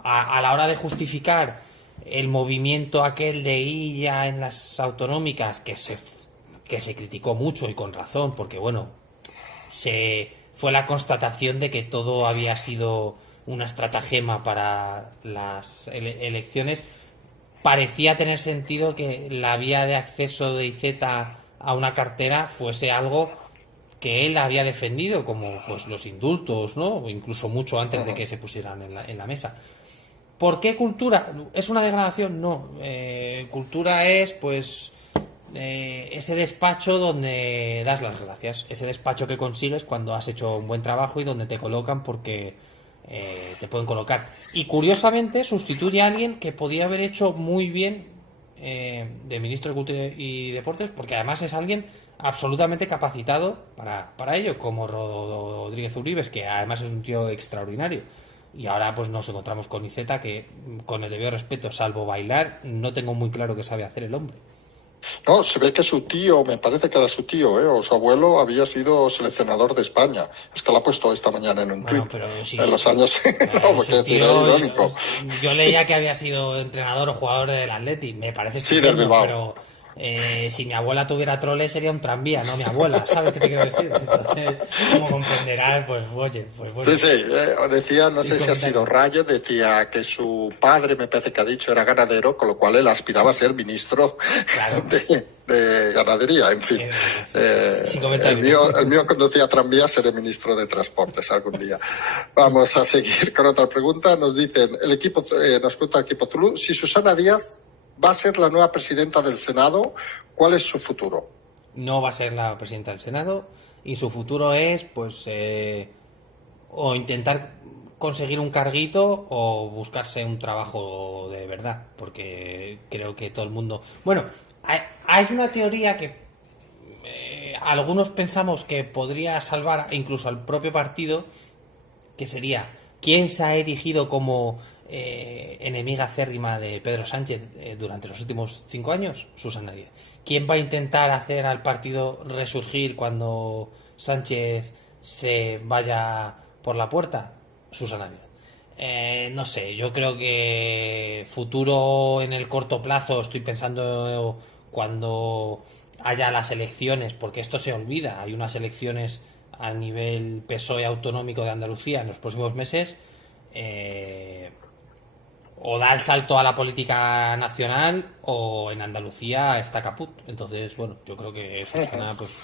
a la hora de justificar el movimiento aquel de Illa en las autonómicas, que se criticó mucho y con razón, porque bueno, fue la constatación de que todo había sido una estratagema para las elecciones. Parecía tener sentido que la vía de acceso de IZ a una cartera fuese algo que él había defendido, como pues los indultos, ¿no? O incluso mucho antes de que se pusieran en la mesa. ¿Por qué cultura? ¿Es una degradación? No. Cultura es, pues, ese despacho donde das las gracias. Ese despacho que consigues cuando has hecho un buen trabajo y donde te colocan porque te pueden colocar. Y curiosamente sustituye a alguien que podía haber hecho muy bien de ministro de Cultura y Deportes, porque además es alguien absolutamente capacitado para ello, como Rodríguez Uribes, que además es un tío extraordinario. Y ahora pues nos encontramos con Iceta, que con el debido respeto, salvo bailar, no tengo muy claro qué sabe hacer el hombre. No, se ve que su tío, me parece que era su tío, o su abuelo, había sido seleccionador de España. Es que lo ha puesto esta mañana en un Bueno, tuit. pero sí, En los años, no, porque su decir, es tío, irónico. yo leía que había sido entrenador o jugador del Atleti, me parece Sí, del estupendo, Bilbao. pero si mi abuela tuviera trole sería un tranvía, no mi abuela, ¿sabes qué te quiero decir? Entonces, como comprenderás, pues oye, pues bueno, Sí, sí, decía, no sin sé si ha sido comentarios. Rayo, decía que su padre, me parece que ha dicho, era ganadero, con lo cual él aspiraba a ser ministro Claro, de ganadería, en fin. sin El comentarios. mío, el mío conducía tranvía, seré ministro de Transportes algún día. Vamos a seguir con otra pregunta. Nos dicen, nos pregunta el equipo Zulu, si Susana Díaz va a ser la nueva presidenta del Senado, ¿cuál es su futuro? No va a ser la presidenta del Senado y su futuro es, pues, o intentar conseguir un carguito o buscarse un trabajo de verdad, porque creo que todo el mundo... Bueno, Hay una teoría que algunos pensamos que podría salvar incluso al propio partido, que sería: ¿quién se ha erigido como enemiga acérrima de Pedro Sánchez durante los últimos 5 años? Susana Díaz. ¿Quién va a intentar hacer al partido resurgir cuando Sánchez se vaya por la puerta? Susana Díaz. No sé, yo creo que futuro en el corto plazo, estoy pensando cuando haya las elecciones, porque esto se olvida, hay unas elecciones a nivel PSOE autonómico de Andalucía en los próximos meses, eh, o da el salto a la política nacional o en Andalucía está caput. Entonces, bueno, yo creo que Susana pues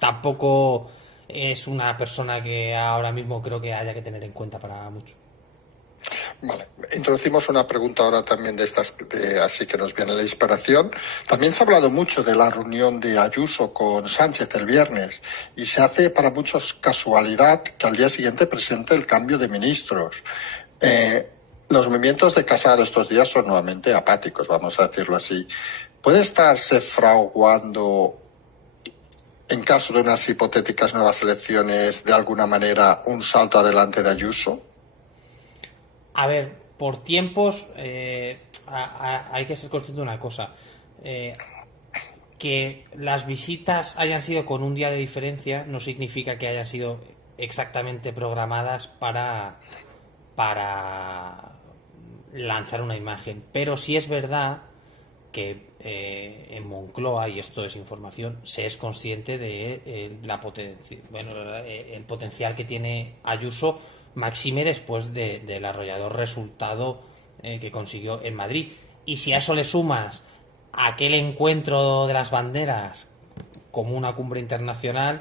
tampoco es una persona que ahora mismo creo que haya que tener en cuenta para mucho. Vale, introducimos una pregunta ahora también de estas, así que nos viene la inspiración. También se ha hablado mucho de la reunión de Ayuso con Sánchez el viernes y se hace para muchos casualidad que al día siguiente presente el cambio de ministros. Los movimientos de Casado estos días son nuevamente apáticos, vamos a decirlo así. ¿Puede estarse fraguando, en caso de unas hipotéticas nuevas elecciones, de alguna manera un salto adelante de Ayuso? A ver, por tiempos hay que ser consciente de una cosa. Que las visitas hayan sido con un día de diferencia no significa que hayan sido exactamente programadas para lanzar una imagen. Pero sí es verdad que en Moncloa, y esto es información, se es consciente de el potencial que tiene Ayuso, máxime después del arrollador resultado que consiguió en Madrid. Y si a eso le sumas aquel encuentro de las banderas como una cumbre internacional,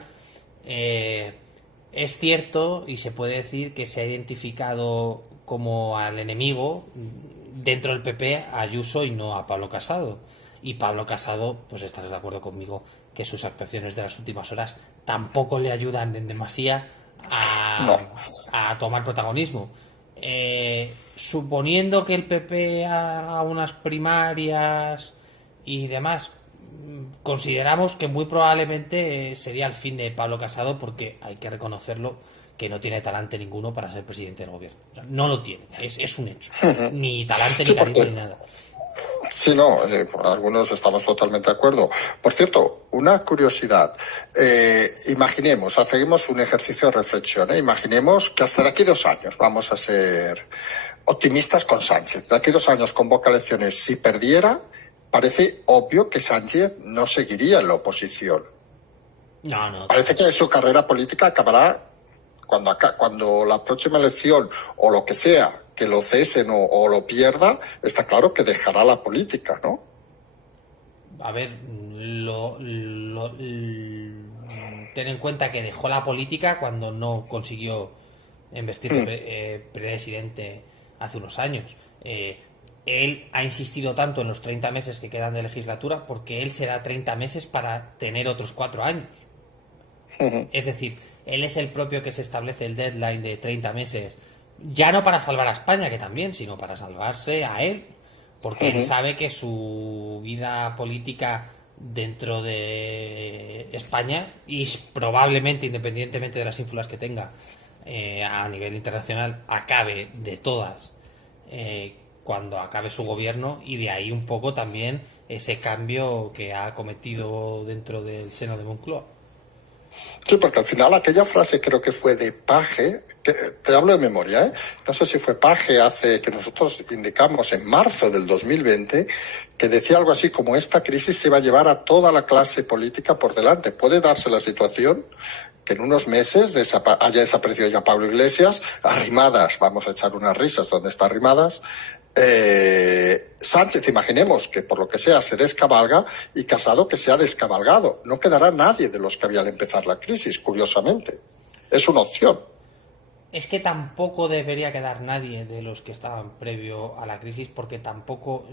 es cierto y se puede decir que se ha identificado como al enemigo dentro del PP a Ayuso y no a Pablo Casado. Y Pablo Casado, pues estarás de acuerdo conmigo que sus actuaciones de las últimas horas tampoco le ayudan en demasía No. a tomar protagonismo. Suponiendo que el PP haga unas primarias y demás, consideramos que muy probablemente sería el fin de Pablo Casado, porque hay que reconocerlo que no tiene talante ninguno para ser presidente del gobierno. O sea, no lo tiene, es un hecho. Ni talante, Sí, ni carisma, porque ni nada. sí, no, algunos estamos totalmente de acuerdo. Por cierto, una curiosidad. Imaginemos, hacemos un ejercicio de reflexión. Imaginemos que hasta de aquí 2 años vamos a ser optimistas con Sánchez. De aquí 2 años convoca elecciones. Si perdiera, parece obvio que Sánchez no seguiría en la oposición. No, no. Parece que su carrera política acabará cuando la próxima elección o lo que sea, que lo cesen o lo pierda, está claro que dejará la política, ¿no? A ver, ten en cuenta que dejó la política cuando no consiguió investirse presidente hace unos años. Él ha insistido tanto en los 30 meses que quedan de legislatura porque él se da 30 meses para tener otros 4 años. Es decir, él es el propio que se establece el deadline de 30 meses, ya no para salvar a España, que también, sino para salvarse a él, porque él sabe que su vida política dentro de España, y probablemente independientemente de las ínfulas que tenga a nivel internacional, acabe de todas cuando acabe su gobierno, y de ahí un poco también ese cambio que ha cometido dentro del seno de Moncloa. Sí, porque al final aquella frase creo que fue de Page, que, te hablo de memoria, ¿eh? No sé si fue Page que nosotros indicamos en marzo del 2020, que decía algo así como: esta crisis se va a llevar a toda la clase política por delante. Puede darse la situación que en unos meses haya desaparecido ya Pablo Iglesias, Arrimadas, vamos a echar unas risas donde está Arrimadas, Sánchez, imaginemos que por lo que sea se descabalga, y Casado que se ha descabalgado. No quedará nadie de los que había al empezar la crisis, curiosamente. Es una opción. Es que tampoco debería quedar nadie de los que estaban previo a la crisis, porque tampoco,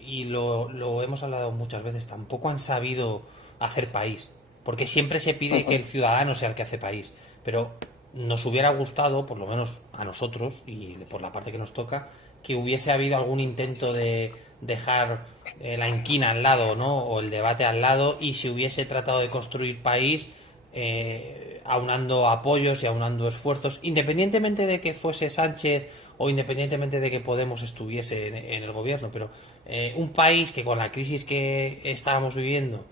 y lo hemos hablado muchas veces, tampoco han sabido hacer país. Porque siempre se pide que el ciudadano sea el que hace país. Pero nos hubiera gustado, por lo menos a nosotros, y por la parte que nos toca, que hubiese habido algún intento de dejar la inquina al lado, ¿no? O el debate al lado, y se hubiese tratado de construir país aunando apoyos y aunando esfuerzos, independientemente de que fuese Sánchez o independientemente de que Podemos estuviese en el gobierno, pero un país que con la crisis que estábamos viviendo,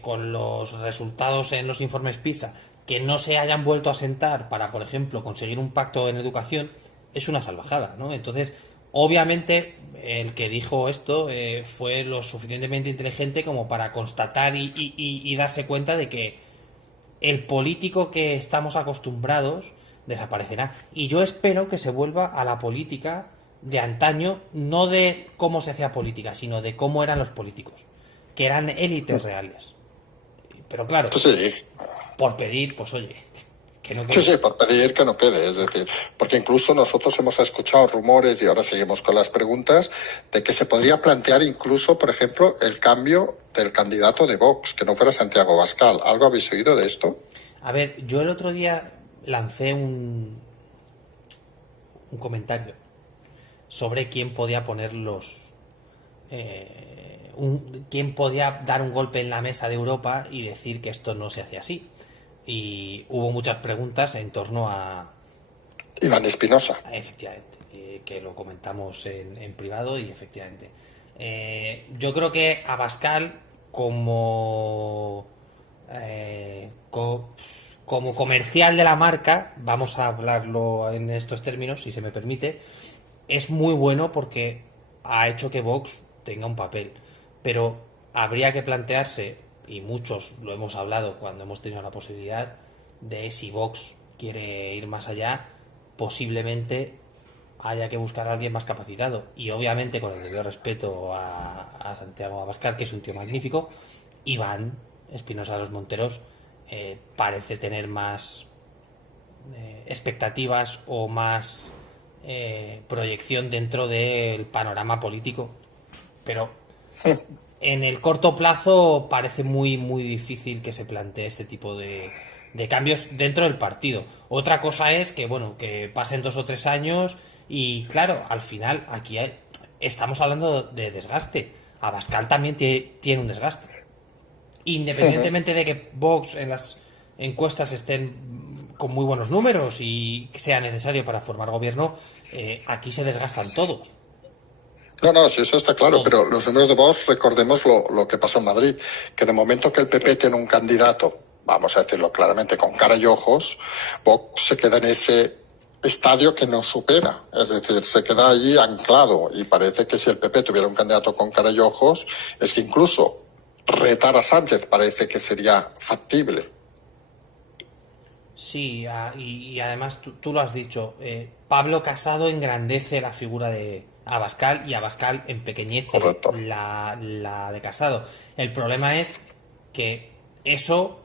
con los resultados en los informes PISA, que no se hayan vuelto a sentar para, por ejemplo, conseguir un pacto en educación, es una salvajada, ¿no? Entonces, obviamente, el que dijo esto fue lo suficientemente inteligente como para constatar y darse cuenta de que el político que estamos acostumbrados desaparecerá. Y yo espero que se vuelva a la política de antaño, no de cómo se hacía política, sino de cómo eran los políticos, que eran élites reales. Pero claro, Pues sí, por pedir, pues oye, que no sí, quede. sí, por pedir que no quede, es decir, porque incluso nosotros hemos escuchado rumores y ahora seguimos con las preguntas de que se podría plantear incluso, por ejemplo, el cambio del candidato de Vox, que no fuera Santiago Abascal. ¿Algo habéis oído de esto? A ver, yo el otro día lancé un comentario sobre quién podía poner quién podía dar un golpe en la mesa de Europa y decir que esto no se hace así. Y hubo muchas preguntas en torno Iván Espinosa. efectivamente, que lo comentamos en privado y efectivamente. Yo creo que Abascal como comercial de la marca, vamos a hablarlo en estos términos, si se me permite, es muy bueno porque ha hecho que Vox tenga un papel. Pero habría que plantearse, y muchos lo hemos hablado cuando hemos tenido la posibilidad, de si Vox quiere ir más allá, posiblemente haya que buscar a alguien más capacitado. Y obviamente, con el debido respeto a Santiago Abascal, que es un tío magnífico, Iván Espinosa de los Monteros parece tener más expectativas o más proyección dentro del panorama político. Pero en el corto plazo parece muy difícil que se plantee este tipo de cambios dentro del partido. Otra cosa es que, bueno, que pasen 2 o 3 años y, claro, al final aquí estamos hablando de desgaste. Abascal también tiene un desgaste. Independientemente de que Vox en las encuestas estén con muy buenos números y sea necesario para formar gobierno, aquí se desgastan todos. No, no, sí, eso está claro, Todos. pero los números de Vox, recordemos lo que pasó en Madrid, que en el momento que el PP tiene un candidato, vamos a decirlo claramente, con cara y ojos, Vox se queda en ese estadio que no supera, es decir, se queda allí anclado y parece que si el PP tuviera un candidato con cara y ojos, es que incluso retar a Sánchez parece que sería factible. Sí, y además tú lo has dicho, Pablo Casado engrandece la figura de Abascal y Abascal empequeñece Correcto. la de Casado. El problema es que eso,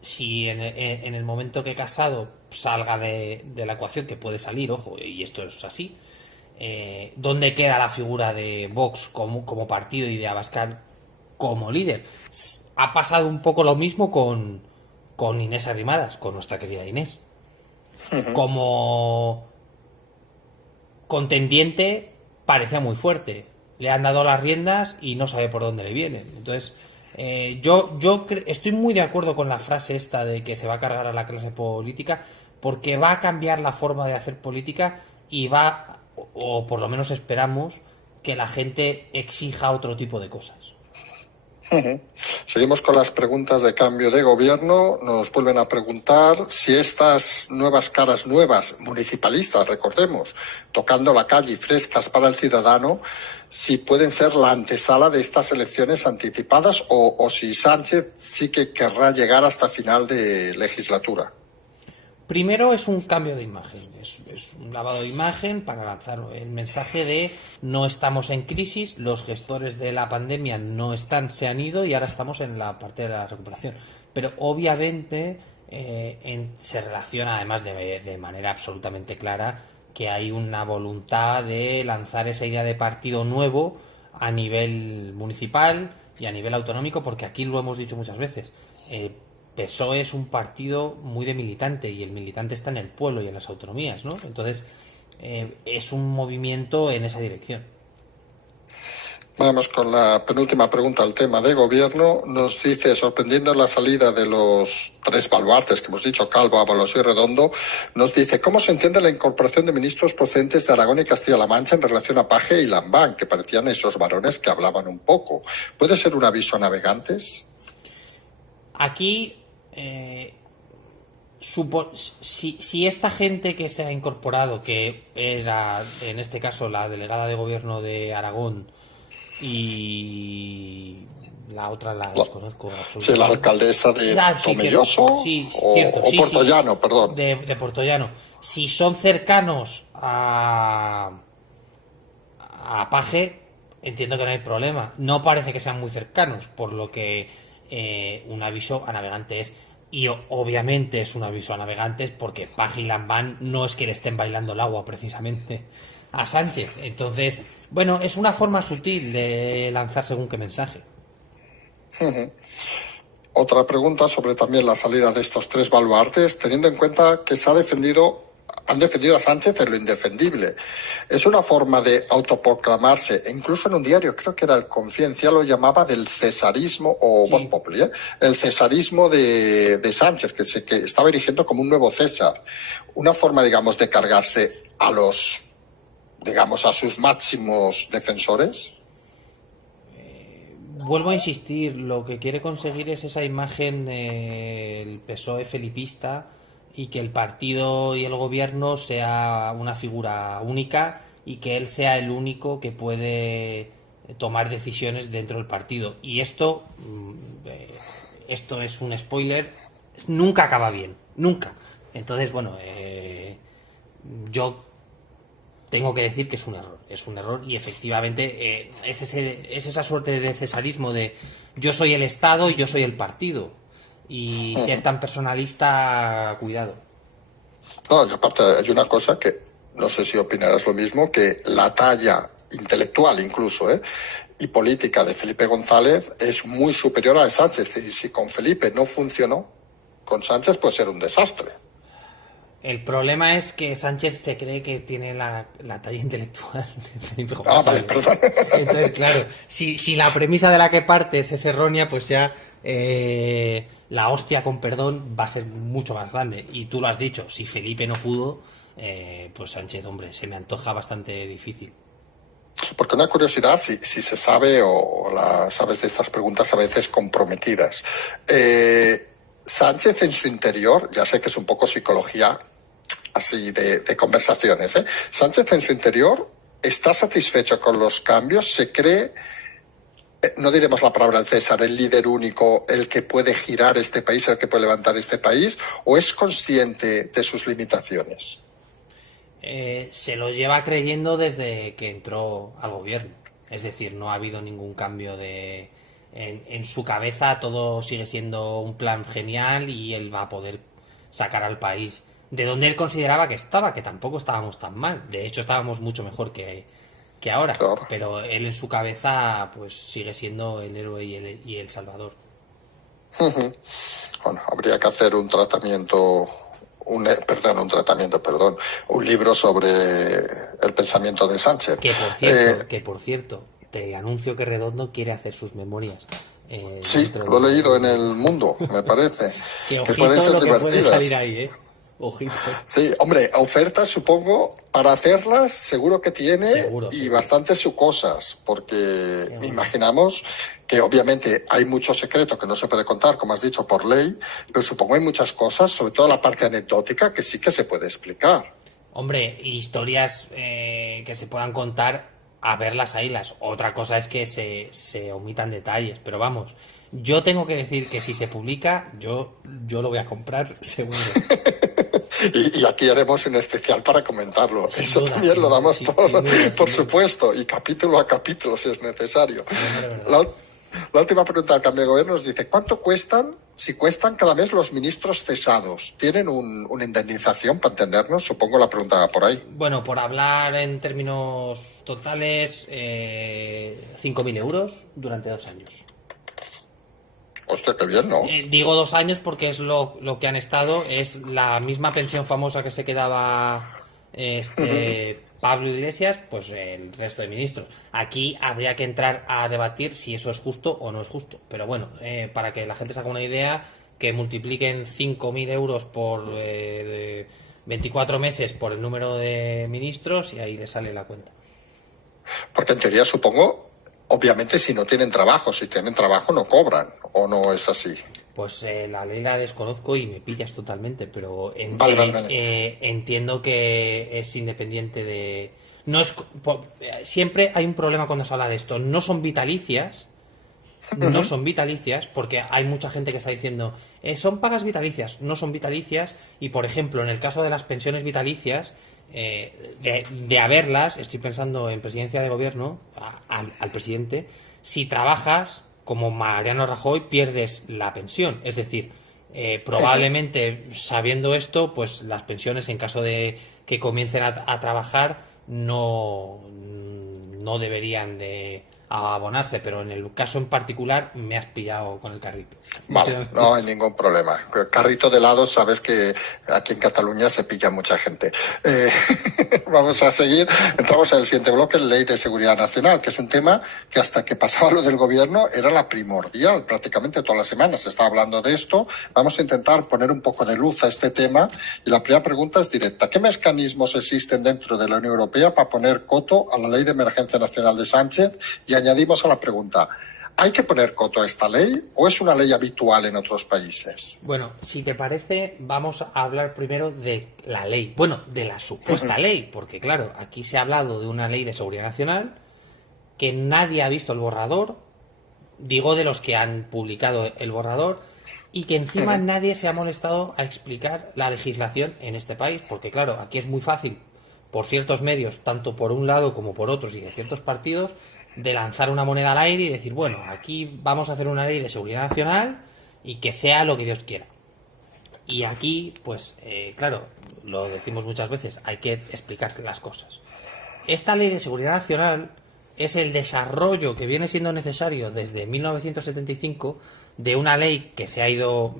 si en el momento que Casado salga de la ecuación, que puede salir, ojo, y esto es así, ¿dónde queda la figura de Vox como partido y de Abascal como líder? Ha pasado un poco lo mismo con Inés Arrimadas, con nuestra querida Inés. Como contendiente parecía muy fuerte. Le han dado las riendas y no sabe por dónde le vienen. Entonces, estoy muy de acuerdo con la frase esta de que se va a cargar a la clase política porque va a cambiar la forma de hacer política y o por lo menos esperamos, que la gente exija otro tipo de cosas. Seguimos con las preguntas de cambio de gobierno. Nos vuelven a preguntar si estas nuevas caras nuevas, municipalistas, recordemos, tocando la calle, frescas para el ciudadano, si pueden ser la antesala de estas elecciones anticipadas o si Sánchez sí que querrá llegar hasta final de legislatura. Primero es un cambio de imagen, es un lavado de imagen para lanzar el mensaje de no estamos en crisis, los gestores de la pandemia no están, se han ido y ahora estamos en la parte de la recuperación. Pero obviamente se relaciona además de manera absolutamente clara que hay una voluntad de lanzar esa idea de partido nuevo a nivel municipal y a nivel autonómico, porque aquí lo hemos dicho muchas veces. PSOE es un partido muy de militante y el militante está en el pueblo y en las autonomías, ¿no? Entonces, es un movimiento en esa dirección. Vamos con la penúltima pregunta al tema de gobierno. Nos dice, sorprendiendo la salida de los tres baluartes que hemos dicho, Calvo, Ábalos y Redondo, nos dice, ¿cómo se entiende la incorporación de ministros procedentes de Aragón y Castilla-La Mancha en relación a Paje y Lambán, que parecían esos varones que hablaban un poco? ¿Puede ser un aviso a navegantes? Aquí, si esta gente que se ha incorporado, que era en este caso la delegada de gobierno de Aragón, y la otra la desconozco Sí, la alcaldesa de Tomelloso sí, cierto, o Portollano, perdón. De Portollano. Si son cercanos a Paje, entiendo que no hay problema. No parece que sean muy cercanos, por lo que un aviso a navegantes. Y obviamente es un aviso a navegantes porque Paje y Lambán no es que le estén bailando el agua precisamente a Sánchez. Entonces, bueno, es una forma sutil de lanzar según qué mensaje. Otra pregunta sobre también la salida de estos tres baluartes, teniendo en cuenta que han defendido a Sánchez en lo indefendible. Es una forma de autoproclamarse, incluso en un diario, creo que era el Conciencia, lo llamaba del cesarismo, o Voz Populi, el cesarismo de Sánchez, que estaba erigiendo como un nuevo César. Una forma, digamos, de cargarse a sus máximos defensores. Vuelvo a insistir, lo que quiere conseguir es esa imagen del PSOE felipista y que el partido y el gobierno sea una figura única y que él sea el único que puede tomar decisiones dentro del partido. Y esto es un spoiler, nunca acaba bien, nunca. Entonces, bueno, yo tengo que decir que es un error y efectivamente es esa suerte de cesarismo de yo soy el Estado y yo soy el partido y ser tan personalista, cuidado. No, y aparte hay una cosa que no sé si opinarás lo mismo, que la talla intelectual incluso, y política de Felipe González es muy superior a la de Sánchez, y si con Felipe no funcionó, con Sánchez puede ser un desastre. El problema es que Sánchez se cree que tiene la talla intelectual de Felipe González. Vale, perdón. Entonces, claro, si la premisa de la que partes es errónea, pues ya la hostia, con perdón, va a ser mucho más grande. Y tú lo has dicho, si Felipe no pudo, pues Sánchez, hombre, se me antoja bastante difícil. Porque una curiosidad, si se sabe o sabes de estas preguntas a veces comprometidas. Sánchez en su interior, ya sé que es un poco psicología así de conversaciones, Sánchez en su interior está satisfecho con los cambios, se cree, no diremos la palabra del César, el líder único, el que puede girar este país, el que puede levantar este país, o es consciente de sus limitaciones. Se lo lleva creyendo desde que entró al gobierno. Es decir, no ha habido ningún cambio en su cabeza todo sigue siendo un plan genial y él va a poder sacar al país de donde él consideraba que estaba, que tampoco estábamos tan mal. De hecho, estábamos mucho mejor que ahora. Claro. Pero él en su cabeza pues sigue siendo el héroe y el salvador. Bueno, habría que hacer un libro sobre el pensamiento de Sánchez. Que por cierto, te anuncio que Redondo quiere hacer sus memorias. Sí, lo he leído en El Mundo, me parece. que pueden ser lo que divertidas. puede salir ahí, Ojito. Sí, hombre, ofertas supongo, para hacerlas seguro que tiene Seguro. Bastantes sucosas, porque imaginamos que obviamente hay mucho secreto que no se puede contar, como has dicho, por ley, pero supongo hay muchas cosas, sobre todo la parte anecdótica, que sí que se puede explicar. Hombre, historias que se puedan contar, a verlas haylas. Otra cosa es que se omitan detalles, pero vamos, yo tengo que decir que si se publica, yo lo voy a comprar seguro. Y aquí haremos un especial para comentarlo. Sin Eso duda, también lo damos por sin supuesto, y capítulo a capítulo si es necesario. No, La última pregunta del cambio de gobierno nos dice, ¿cuánto cuestan, si cuestan cada mes los ministros cesados? ¿Tienen una indemnización, para entendernos? Supongo la pregunta va por ahí. Bueno, por hablar en términos totales, 5.000 euros durante 2 años. Hostia, qué bien, ¿no? Digo 2 años porque es lo que han estado, es la misma pensión famosa que se quedaba Pablo Iglesias, pues el resto de ministros. Aquí habría que entrar a debatir si eso es justo o no es justo. Pero bueno, para que la gente se haga una idea, que multipliquen 5.000 euros por 24 meses por el número de ministros y ahí les sale la cuenta. Porque en teoría, supongo, obviamente, si no tienen trabajo, si tienen trabajo no cobran, ¿o no es así? Pues la ley la desconozco y me pillas totalmente, pero Vale. entiendo que es independiente de... No es, siempre hay un problema cuando se habla de esto. No son vitalicias, porque hay mucha gente que está diciendo, son pagas vitalicias, no son vitalicias, y por ejemplo, en el caso de las pensiones vitalicias, de haberlas, estoy pensando en presidencia de gobierno, al presidente, si trabajas, como Mariano Rajoy, pierdes la pensión, es decir, probablemente sabiendo esto, pues las pensiones en caso de que comiencen a trabajar no deberían de abonarse, pero en el caso en particular me has pillado con el carrito. Vale, no hay ningún problema. Carrito de helado, sabes que aquí en Cataluña se pilla mucha gente. Vamos a seguir. Entramos en el siguiente bloque, Ley de Seguridad Nacional, que es un tema que hasta que pasaba lo del gobierno era la primordial. Prácticamente todas las semanas se está hablando de esto. Vamos a intentar poner un poco de luz a este tema. Y la primera pregunta es directa. ¿Qué mecanismos existen dentro de la Unión Europea para poner coto a la Ley de Emergencia Nacional de Sánchez? Y añadimos a la pregunta, ¿hay que poner coto a esta ley o es una ley habitual en otros países? Bueno, si te parece, vamos a hablar primero de la ley. Bueno, de la supuesta ley, porque claro, aquí se ha hablado de una ley de seguridad nacional que nadie ha visto el borrador, digo de los que han publicado el borrador, y que encima nadie se ha molestado a explicar la legislación en este país, porque claro, aquí es muy fácil, por ciertos medios, tanto por un lado como por otros y de ciertos partidos, de lanzar una moneda al aire y decir, bueno, aquí vamos a hacer una ley de seguridad nacional y que sea lo que Dios quiera. Y aquí, pues, claro, lo decimos muchas veces, hay que explicar las cosas. Esta ley de seguridad nacional es el desarrollo que viene siendo necesario desde 1975 de una ley que se ha ido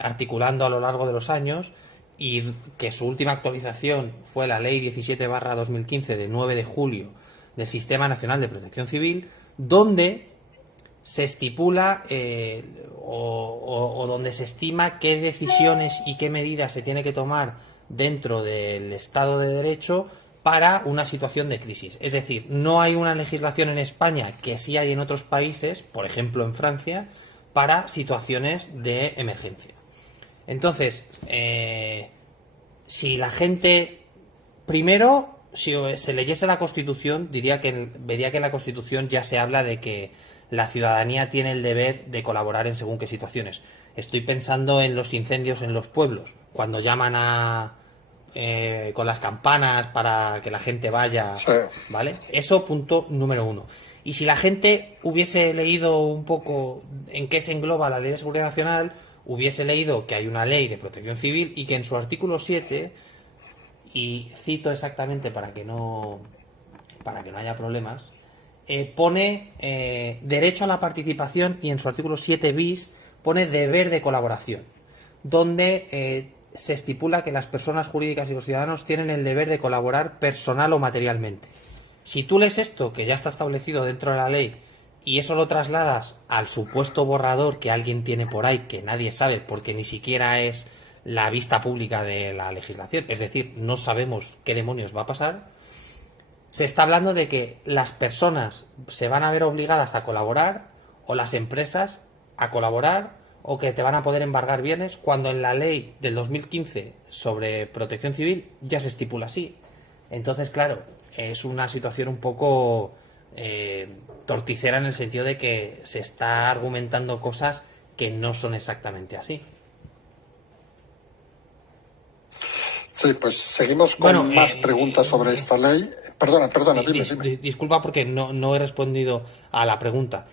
articulando a lo largo de los años y que su última actualización fue la ley 17/2015 de 9 de julio del Sistema Nacional de Protección Civil, donde se estipula o donde se estima qué decisiones y qué medidas se tiene que tomar dentro del Estado de Derecho para una situación de crisis. Es decir, no hay una legislación en España que sí hay en otros países, por ejemplo en Francia, para situaciones de emergencia. Entonces, si la gente, primero, si se leyese la Constitución, vería que en la Constitución ya se habla de que la ciudadanía tiene el deber de colaborar en según qué situaciones. Estoy pensando en los incendios en los pueblos, cuando llaman con las campanas para que la gente vaya, Sí. ¿vale? Eso punto número uno. Y si la gente hubiese leído un poco en qué se engloba la Ley de Seguridad Nacional, hubiese leído que hay una ley de protección civil y que en su artículo 7, y cito exactamente para que no haya problemas, pone derecho a la participación y en su artículo 7 bis pone deber de colaboración, donde se estipula que las personas jurídicas y los ciudadanos tienen el deber de colaborar personal o materialmente. Si tú lees esto, que ya está establecido dentro de la ley, y eso lo trasladas al supuesto borrador que alguien tiene por ahí, que nadie sabe porque ni siquiera es la vista pública de la legislación, es decir, no sabemos qué demonios va a pasar, se está hablando de que las personas se van a ver obligadas a colaborar o las empresas a colaborar o que te van a poder embargar bienes cuando en la ley del 2015 sobre protección civil ya se estipula así. Entonces, claro, es una situación un poco torticera en el sentido de que se está argumentando cosas que no son exactamente así. Sí, pues seguimos con más preguntas sobre esta ley. Perdona, dime. Disculpa porque no he respondido a la pregunta.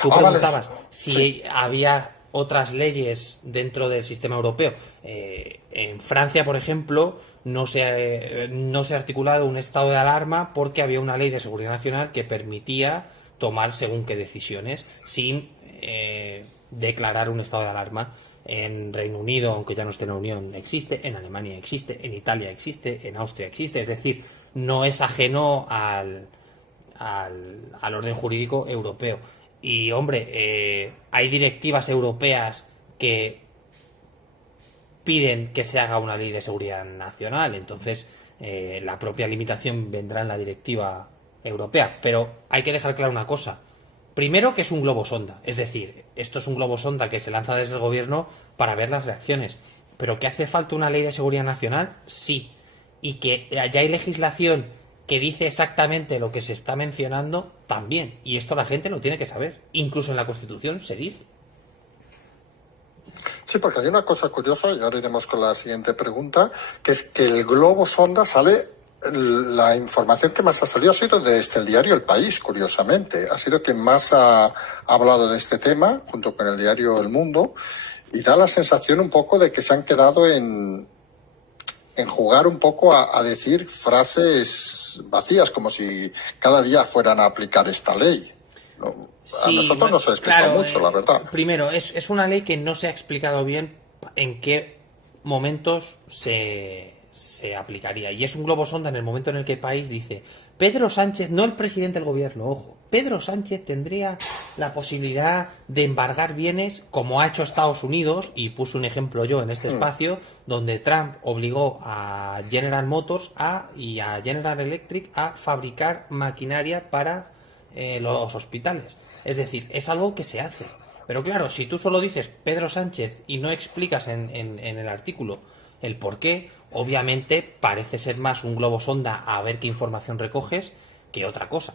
Tú preguntabas si había otras leyes dentro del sistema europeo. En Francia, por ejemplo, no se ha articulado un estado de alarma porque había una ley de seguridad nacional que permitía tomar según qué decisiones sin declarar un estado de alarma. En Reino Unido, aunque ya no esté en la Unión, existe, en Alemania existe, en Italia existe, en Austria existe, es decir, no es ajeno al orden jurídico europeo. Y hombre, hay directivas europeas que piden que se haga una ley de seguridad nacional, entonces la propia limitación vendrá en la directiva europea. Pero hay que dejar claro una cosa. Primero, que es un globo sonda, es decir, esto es un globo sonda que se lanza desde el gobierno para ver las reacciones. Pero que hace falta una ley de seguridad nacional, sí. Y que ya hay legislación que dice exactamente lo que se está mencionando, también. Y esto la gente lo tiene que saber. Incluso en la Constitución se dice. Sí, porque hay una cosa curiosa, y ahora iremos con la siguiente pregunta, que es que el globo sonda sale, la información que más ha salido ha sido desde el diario El País, curiosamente. Ha sido quien más ha hablado de este tema, junto con el diario El Mundo, y da la sensación un poco de que se han quedado en jugar un poco a decir frases vacías, como si cada día fueran a aplicar esta ley, ¿no? A Sí, nosotros nos ha despistado claro, mucho, la verdad. Primero, es una ley que no se ha explicado bien en qué momentos se aplicaría. Y es un globo sonda en el momento en el que el país dice: Pedro Sánchez, no el presidente del gobierno, ojo, Pedro Sánchez tendría la posibilidad de embargar bienes como ha hecho Estados Unidos, y puse un ejemplo yo en este espacio, donde Trump obligó a General Motors y a General Electric a fabricar maquinaria para los hospitales. Es decir, es algo que se hace. Pero claro, si tú solo dices Pedro Sánchez y no explicas en el artículo el por qué, obviamente parece ser más un globo sonda a ver qué información recoges que otra cosa.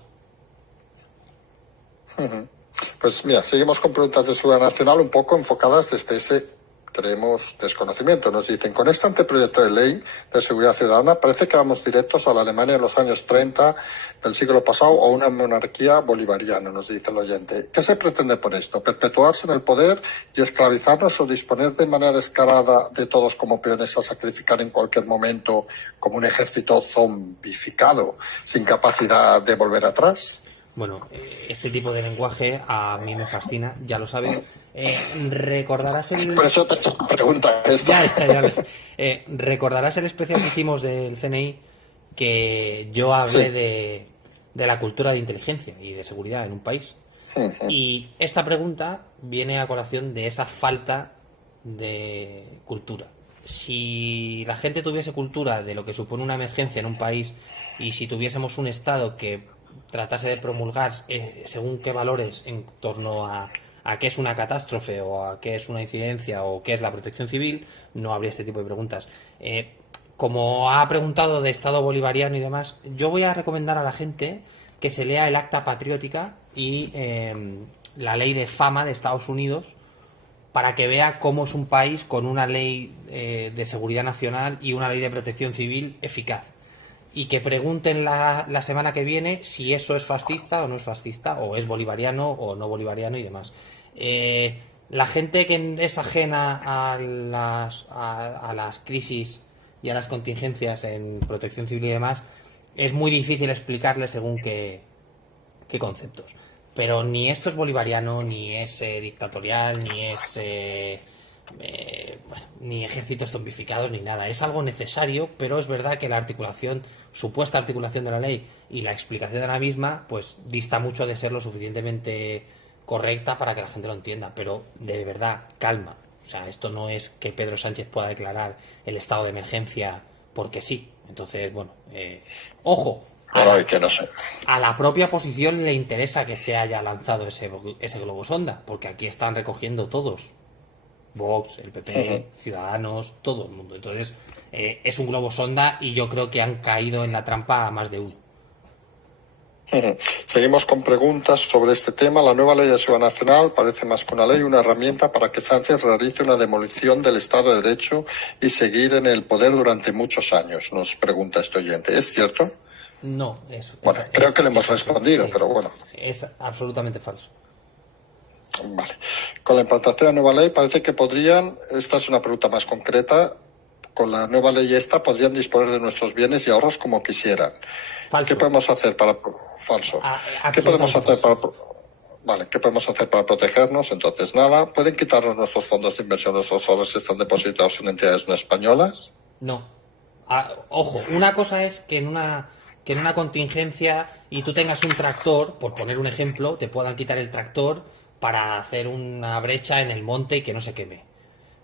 Pues mira, seguimos con preguntas de seguridad nacional un poco enfocadas desde ese, creemos, desconocimiento. Nos dicen: con este anteproyecto de ley de seguridad ciudadana parece que vamos directos a la Alemania de los años 30 del siglo pasado o una monarquía bolivariana, nos dice el oyente. ¿Qué se pretende por esto? ¿Perpetuarse en el poder y esclavizarnos o disponer de manera descarada de todos como peones a sacrificar en cualquier momento como un ejército zombificado sin capacidad de volver atrás? Bueno, este tipo de lenguaje a mí me fascina, ya lo sabes. Recordarás el... Por eso te he hecho la pregunta esta. Ya está, ya lo sé. Recordarás el especial que hicimos del CNI, que yo hablé Sí. de la cultura de inteligencia y de seguridad en un país. Y esta pregunta viene a colación de esa falta de cultura. Si la gente tuviese cultura de lo que supone una emergencia en un país, y si tuviésemos un Estado que tratase de promulgar según qué valores en torno a qué es una catástrofe o a qué es una incidencia o qué es la protección civil, no habría este tipo de preguntas. Como ha preguntado de Estado bolivariano y demás, yo voy a recomendar a la gente que se lea el Acta Patriótica y la ley de fama de Estados Unidos, para que vea cómo es un país con una ley de seguridad nacional y una ley de protección civil eficaz. Y que pregunten la semana que viene si eso es fascista o no es fascista, o es bolivariano o no bolivariano y demás. La gente que es ajena a las crisis y a las contingencias en protección civil y demás, es muy difícil explicarle según qué conceptos. Pero ni esto es bolivariano, ni es dictatorial, ni es ni ejércitos zombificados, ni nada. Es algo necesario, pero es verdad que la articulación, supuesta articulación de la ley y la explicación de la misma, pues dista mucho de ser lo suficientemente correcta para que la gente lo entienda. Pero de verdad, calma. O sea, esto no es que Pedro Sánchez pueda declarar el estado de emergencia porque sí. Entonces, bueno, ojo. Ay, que no sé. A la propia oposición le interesa que se haya lanzado ese globo sonda, porque aquí están recogiendo todos. Vox, el PP, Ciudadanos, todo el mundo. Entonces, es un globo sonda y yo creo que han caído en la trampa a más de uno. Seguimos con preguntas sobre este tema. La nueva ley de seguridad nacional parece más que una ley, una herramienta para que Sánchez realice una demolición del Estado de Derecho y seguir en el poder durante muchos años, nos pregunta este oyente. ¿Es cierto? No, es... Bueno, creo que le hemos respondido, sí, pero bueno. Es absolutamente falso. Vale. Con la implantación de la nueva ley parece que podrían, esta es una pregunta más concreta, con la nueva ley esta podrían disponer de nuestros bienes y ahorros como quisieran. Falso. ¿Qué podemos hacer para... Falso. ¿Qué Absolutamente podemos hacer falso. para... Vale, ¿qué podemos hacer para protegernos? Entonces, nada, ¿pueden quitarnos nuestros fondos de inversión o solo si están depositados en entidades no españolas? No. Ojo, una cosa es que en una contingencia y tú tengas un tractor, por poner un ejemplo, te puedan quitar el tractor para hacer una brecha en el monte y que no se queme.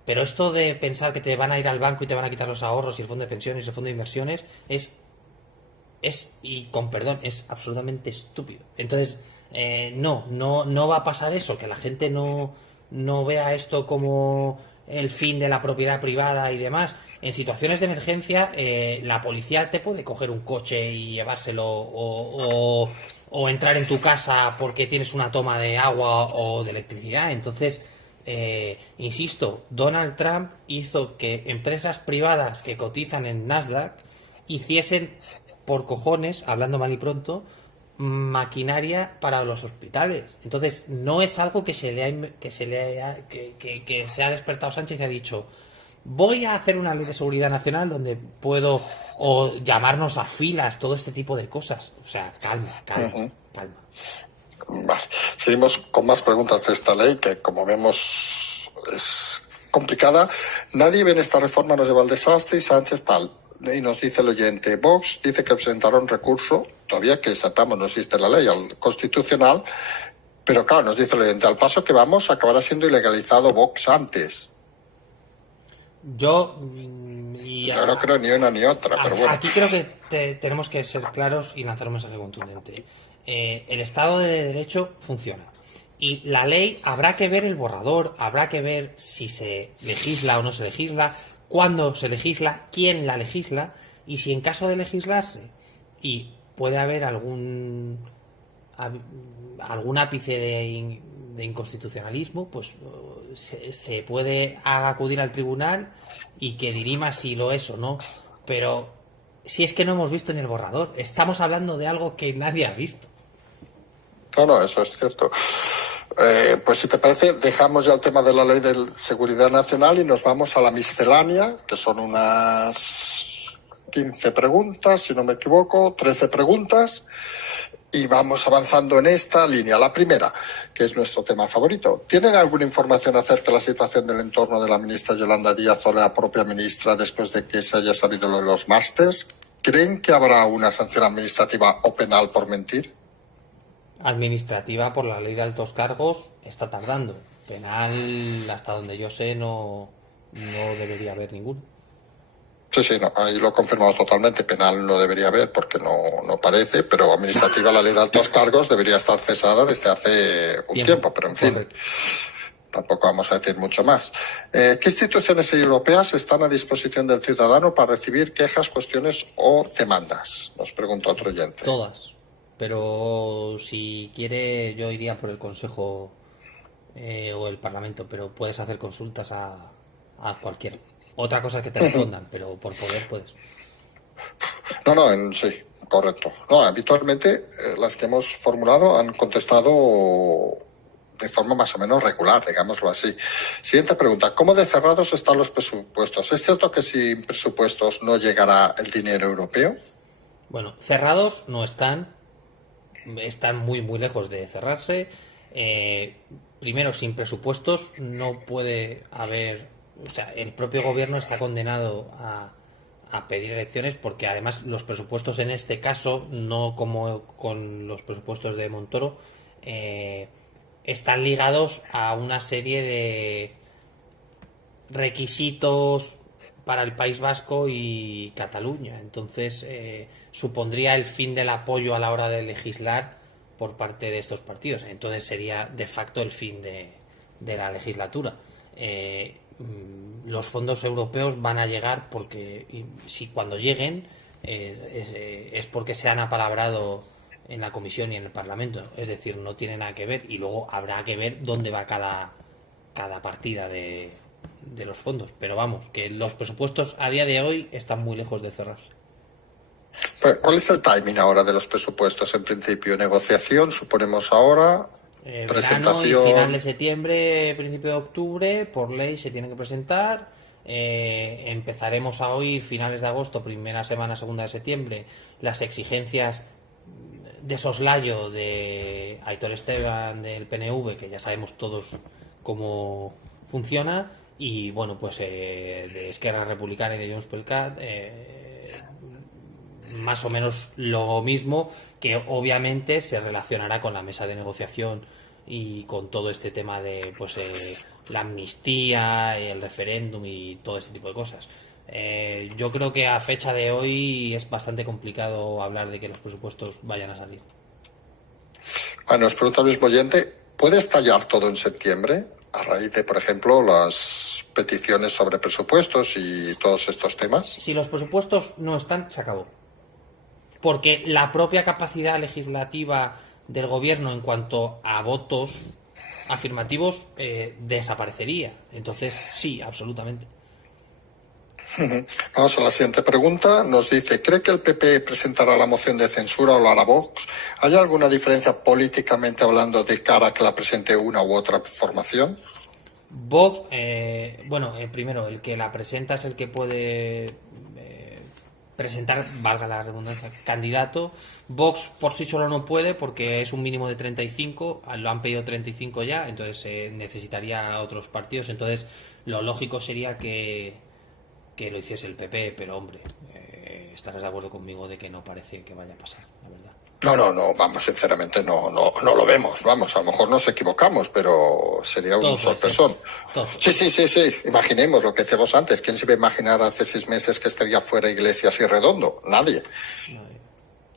Pero esto de pensar que te van a ir al banco y te van a quitar los ahorros y el fondo de pensiones y el fondo de inversiones y con perdón, es absolutamente estúpido. Entonces, no va a pasar eso, que la gente no vea esto como el fin de la propiedad privada y demás. En situaciones de emergencia, la policía te puede coger un coche y llevárselo o entrar en tu casa porque tienes una toma de agua o de electricidad. Entonces, insisto, Donald Trump hizo que empresas privadas que cotizan en Nasdaq hiciesen por cojones, hablando mal y pronto, maquinaria para los hospitales. Entonces, no es algo que se ha despertado Sánchez y ha dicho, voy a hacer una ley de seguridad nacional donde puedo o llamarnos a filas, todo este tipo de cosas. O sea, calma. Vale. Seguimos con más preguntas de esta ley que, como vemos, es complicada. Nadie ve en esta reforma, nos lleva al desastre y Sánchez tal. Y nos dice el oyente, Vox dice que presentaron recurso, todavía que sepamos no existe la ley, al Constitucional, pero claro, nos dice el oyente, al paso que vamos acabará siendo ilegalizado Vox antes. Yo no creo ni una ni otra, pero bueno. Aquí creo que tenemos que ser claros y lanzar un mensaje contundente. El Estado de Derecho funciona. Y la ley, habrá que ver el borrador, habrá que ver si se legisla o no se legisla, cuándo se legisla, quién la legisla, y si en caso de legislarse y puede haber algún ápice de inconstitucionalismo, pues se puede acudir al tribunal y que dirima si lo es o no. Pero si es que no hemos visto en el borrador, estamos hablando de algo que nadie ha visto. No, eso es cierto. Pues si te parece, dejamos ya el tema de la Ley de Seguridad Nacional y nos vamos a la miscelánea, que son unas 15 preguntas, si no me equivoco, 13 preguntas, y vamos avanzando en esta línea. La primera, que es nuestro tema favorito. ¿Tienen alguna información acerca de la situación del entorno de la ministra Yolanda Díaz o la propia ministra después de que se haya sabido lo de los másters? ¿Creen que habrá una sanción administrativa o penal por mentir? Administrativa, por la ley de altos cargos, está tardando. Penal, hasta donde yo sé, no debería haber ninguno. Sí, no, ahí lo confirmamos totalmente. Penal no debería haber porque no parece, pero administrativa, la ley de altos cargos debería estar cesada desde hace un tiempo, pero en fin. Correcto. Tampoco vamos a decir mucho más. ¿Qué instituciones europeas están a disposición del ciudadano para recibir quejas, cuestiones o demandas? Nos pregunta otro oyente. Todas. Pero si quiere, yo iría por el Consejo o el Parlamento, pero puedes hacer consultas a cualquiera. Otra cosa es que te respondan, pero por poder puedes. Sí, correcto. No, habitualmente las que hemos formulado han contestado de forma más o menos regular, digámoslo así. Siguiente pregunta. ¿Cómo de cerrados están los presupuestos? ¿Es cierto que sin presupuestos no llegará el dinero europeo? Bueno, cerrados no están muy muy lejos de cerrarse. Primero, sin presupuestos no puede haber, o sea, el propio gobierno está condenado a pedir elecciones, porque además los presupuestos en este caso, no como con los presupuestos de Montoro, están ligados a una serie de requisitos para el País Vasco y Cataluña. Entonces supondría el fin del apoyo a la hora de legislar por parte de estos partidos. Entonces sería de facto el fin de la legislatura. Los fondos europeos van a llegar porque, si cuando lleguen, es porque se han apalabrado en la Comisión y en el Parlamento. Es decir, no tiene nada que ver, y luego habrá que ver dónde va cada partida de los fondos. Pero vamos, que los presupuestos a día de hoy están muy lejos de cerrarse. ¿Cuál es el timing ahora de los presupuestos? En principio, negociación, suponemos ahora, presentación. Verano y final de septiembre, principio de octubre, por ley se tienen que presentar. Empezaremos a oír finales de agosto, primera semana, segunda de septiembre, las exigencias de soslayo de Aitor Esteban del PNV, que ya sabemos todos cómo funciona, y bueno, pues de Esquerra Republicana y de Junts pel Cat, más o menos lo mismo, que obviamente se relacionará con la mesa de negociación y con todo este tema de pues la amnistía, el referéndum y todo ese tipo de cosas. Yo creo que a fecha de hoy es bastante complicado hablar de que los presupuestos vayan a salir. Bueno, nos pregunta Luis Boyente, ¿puede estallar todo en septiembre a raíz de, por ejemplo, las peticiones sobre presupuestos y todos estos temas? Si los presupuestos no están, se acabó. Porque la propia capacidad legislativa del gobierno en cuanto a votos afirmativos desaparecería. Entonces, sí, absolutamente. Vamos a la siguiente pregunta. Nos dice, ¿cree que el PP presentará la moción de censura o la hará Vox? ¿Hay alguna diferencia políticamente hablando de cara a que la presente una u otra formación? Vox, primero, el que la presenta es el que puede presentar, valga la redundancia, candidato. Vox por sí solo no puede porque es un mínimo de 35, lo han pedido 35 ya, entonces necesitaría otros partidos. Entonces, lo lógico sería que lo hiciese el PP, pero hombre, estarás de acuerdo conmigo de que no parece que vaya a pasar, la verdad. No, vamos, sinceramente no lo vemos, vamos, a lo mejor nos equivocamos, pero sería un sorpresón. Sí, imaginemos lo que decíamos antes, ¿quién se iba a imaginar hace 6 meses que estaría fuera Iglesias y Redondo? Nadie. No,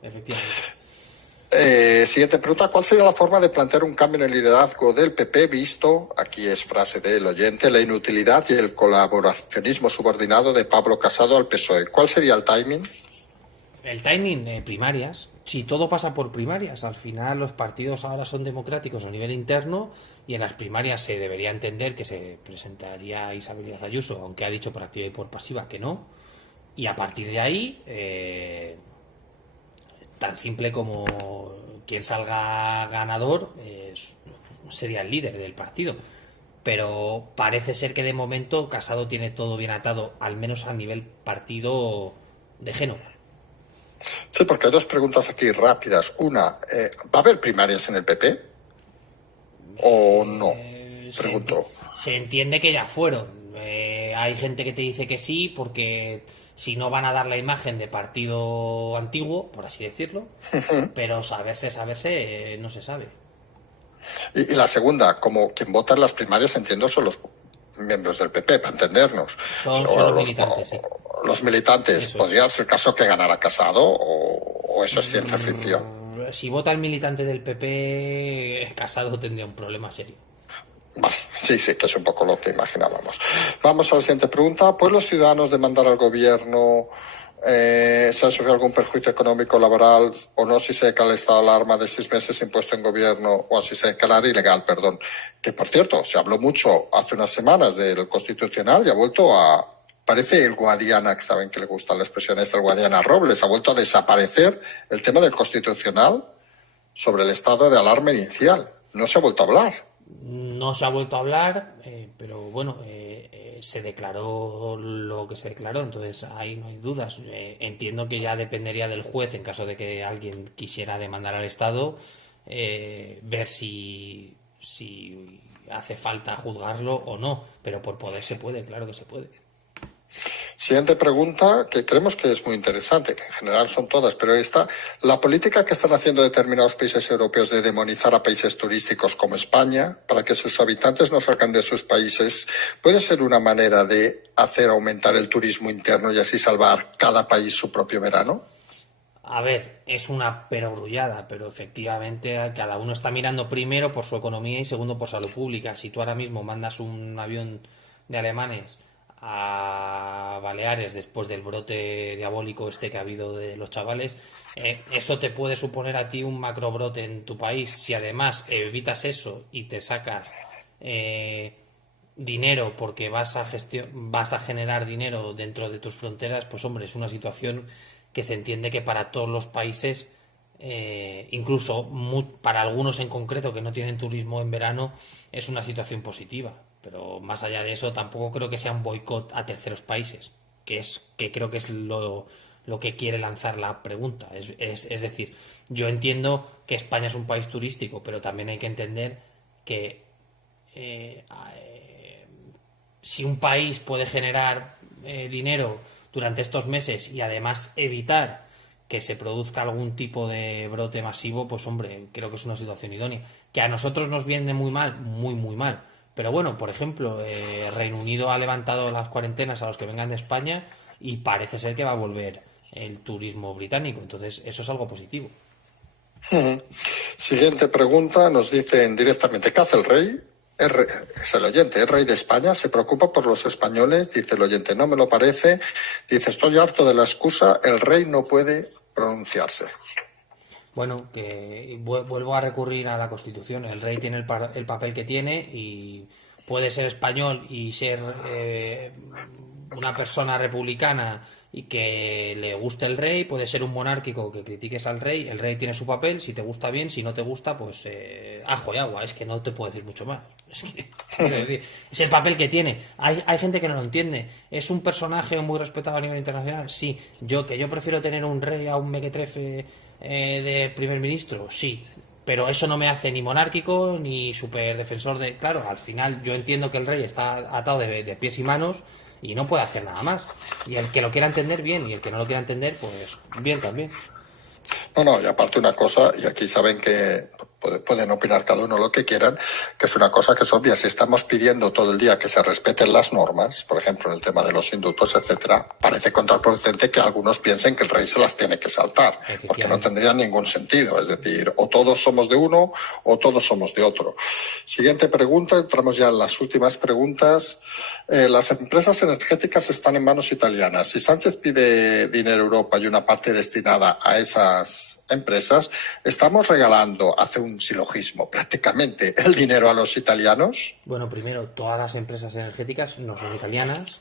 efectivamente. Siguiente pregunta, ¿cuál sería la forma de plantear un cambio en el liderazgo del PP visto, aquí es frase del oyente, la inutilidad y el colaboracionismo subordinado de Pablo Casado al PSOE? ¿Cuál sería el timing? El timing, primarias. Si todo pasa por primarias, al final los partidos ahora son democráticos a nivel interno y en las primarias se debería entender que se presentaría Isabel Díaz Ayuso, aunque ha dicho por activa y por pasiva que no. Y a partir de ahí, tan simple como quien salga ganador sería el líder del partido. Pero parece ser que de momento Casado tiene todo bien atado, al menos a nivel partido de Génova. Sí, porque hay 2 preguntas aquí rápidas. Una, ¿va a haber primarias en el PP? ¿O no? Pregunto. Se entiende que ya fueron. Hay gente que te dice que sí, porque si no van a dar la imagen de partido antiguo, por así decirlo, pero saberse, no se sabe. Y la segunda, como quien vota en las primarias, entiendo, son los miembros del PP, para entendernos. Son los militantes, sí. Los militantes, eso ¿podría ser el caso que ganara Casado o eso es ciencia ficción? Si vota el militante del PP, Casado tendría un problema serio. Vale, sí, que es un poco lo que imaginábamos. Vamos a la siguiente pregunta. ¿Pueden los ciudadanos demandar al gobierno si han sufrido algún perjuicio económico laboral o no si se declara el estado de alarma de 6 meses impuesto en gobierno o si se declara ilegal, perdón? Que, por cierto, se habló mucho hace unas semanas del Constitucional y ha vuelto a... Parece el Guadiana, que saben que le gusta la expresión esta, el Guadiana Robles, ha vuelto a desaparecer el tema del Constitucional sobre el estado de alarma inicial. No se ha vuelto a hablar. No se ha vuelto a hablar, pero bueno, se declaró lo que se declaró, entonces ahí no hay dudas. Entiendo que ya dependería del juez, en caso de que alguien quisiera demandar al Estado, ver si hace falta juzgarlo o no, pero por poder se puede, claro que se puede. Siguiente pregunta, que creemos que es muy interesante, que en general son todas, pero esta, la política que están haciendo determinados países europeos de demonizar a países turísticos como España, para que sus habitantes no salgan de sus países, ¿puede ser una manera de hacer aumentar el turismo interno y así salvar cada país su propio verano? A ver, es una perogrullada, pero efectivamente cada uno está mirando primero por su economía y segundo por salud pública. Si tú ahora mismo mandas un avión de alemanes a Baleares después del brote diabólico este que ha habido de los chavales, eso te puede suponer a ti un macrobrote en tu país. Si además evitas eso y te sacas dinero porque vas a generar dinero dentro de tus fronteras, pues hombre, es una situación que se entiende que para todos los países, incluso para algunos en concreto que no tienen turismo en verano, es una situación positiva. Pero más allá de eso, tampoco creo que sea un boicot a terceros países, que creo que es lo lo que quiere lanzar la pregunta. Es decir, yo entiendo que España es un país turístico, pero también hay que entender que si un país puede generar dinero durante estos meses y además evitar que se produzca algún tipo de brote masivo, pues hombre, creo que es una situación idónea. Que a nosotros nos viene muy mal, muy, muy mal. Pero bueno, por ejemplo, Reino Unido ha levantado las cuarentenas a los que vengan de España y parece ser que va a volver el turismo británico. Entonces, eso es algo positivo. Siguiente pregunta, nos dicen directamente, ¿qué hace el rey? Es el oyente, es rey de España, se preocupa por los españoles, dice el oyente, no me lo parece, dice, estoy harto de la excusa, el rey no puede pronunciarse. Bueno, que vuelvo a recurrir a la Constitución. El rey tiene el papel que tiene y puede ser español y ser una persona republicana y que le guste el rey, puede ser un monárquico que critiques al rey. El rey tiene su papel, si te gusta bien, si no te gusta, pues ajo y agua. Es que no te puedo decir mucho más. Es el papel que tiene. Hay gente que no lo entiende. ¿Es un personaje muy respetado a nivel internacional? Sí. Yo prefiero tener un rey a un mequetrefe de primer ministro, sí, pero eso no me hace ni monárquico ni super defensor de... Claro, al final yo entiendo que el rey está atado de pies y manos y no puede hacer nada más. Y el que lo quiera entender, bien, y el que no lo quiera entender, pues bien también. No, y aparte una cosa, y aquí saben que pueden opinar cada uno lo que quieran, que es una cosa que es obvia. Si estamos pidiendo todo el día que se respeten las normas, por ejemplo, en el tema de los indultos, etcétera, parece contraproducente que algunos piensen que el rey se las tiene que saltar, porque no tendría ningún sentido. Es decir, o todos somos de uno o todos somos de otro. Siguiente pregunta, entramos ya en las últimas preguntas. Las empresas energéticas están en manos italianas. Si Sánchez pide dinero a Europa y una parte destinada a esas empresas, ¿estamos regalando, hace un silogismo, prácticamente el dinero a los italianos? Bueno, primero, todas las empresas energéticas no son italianas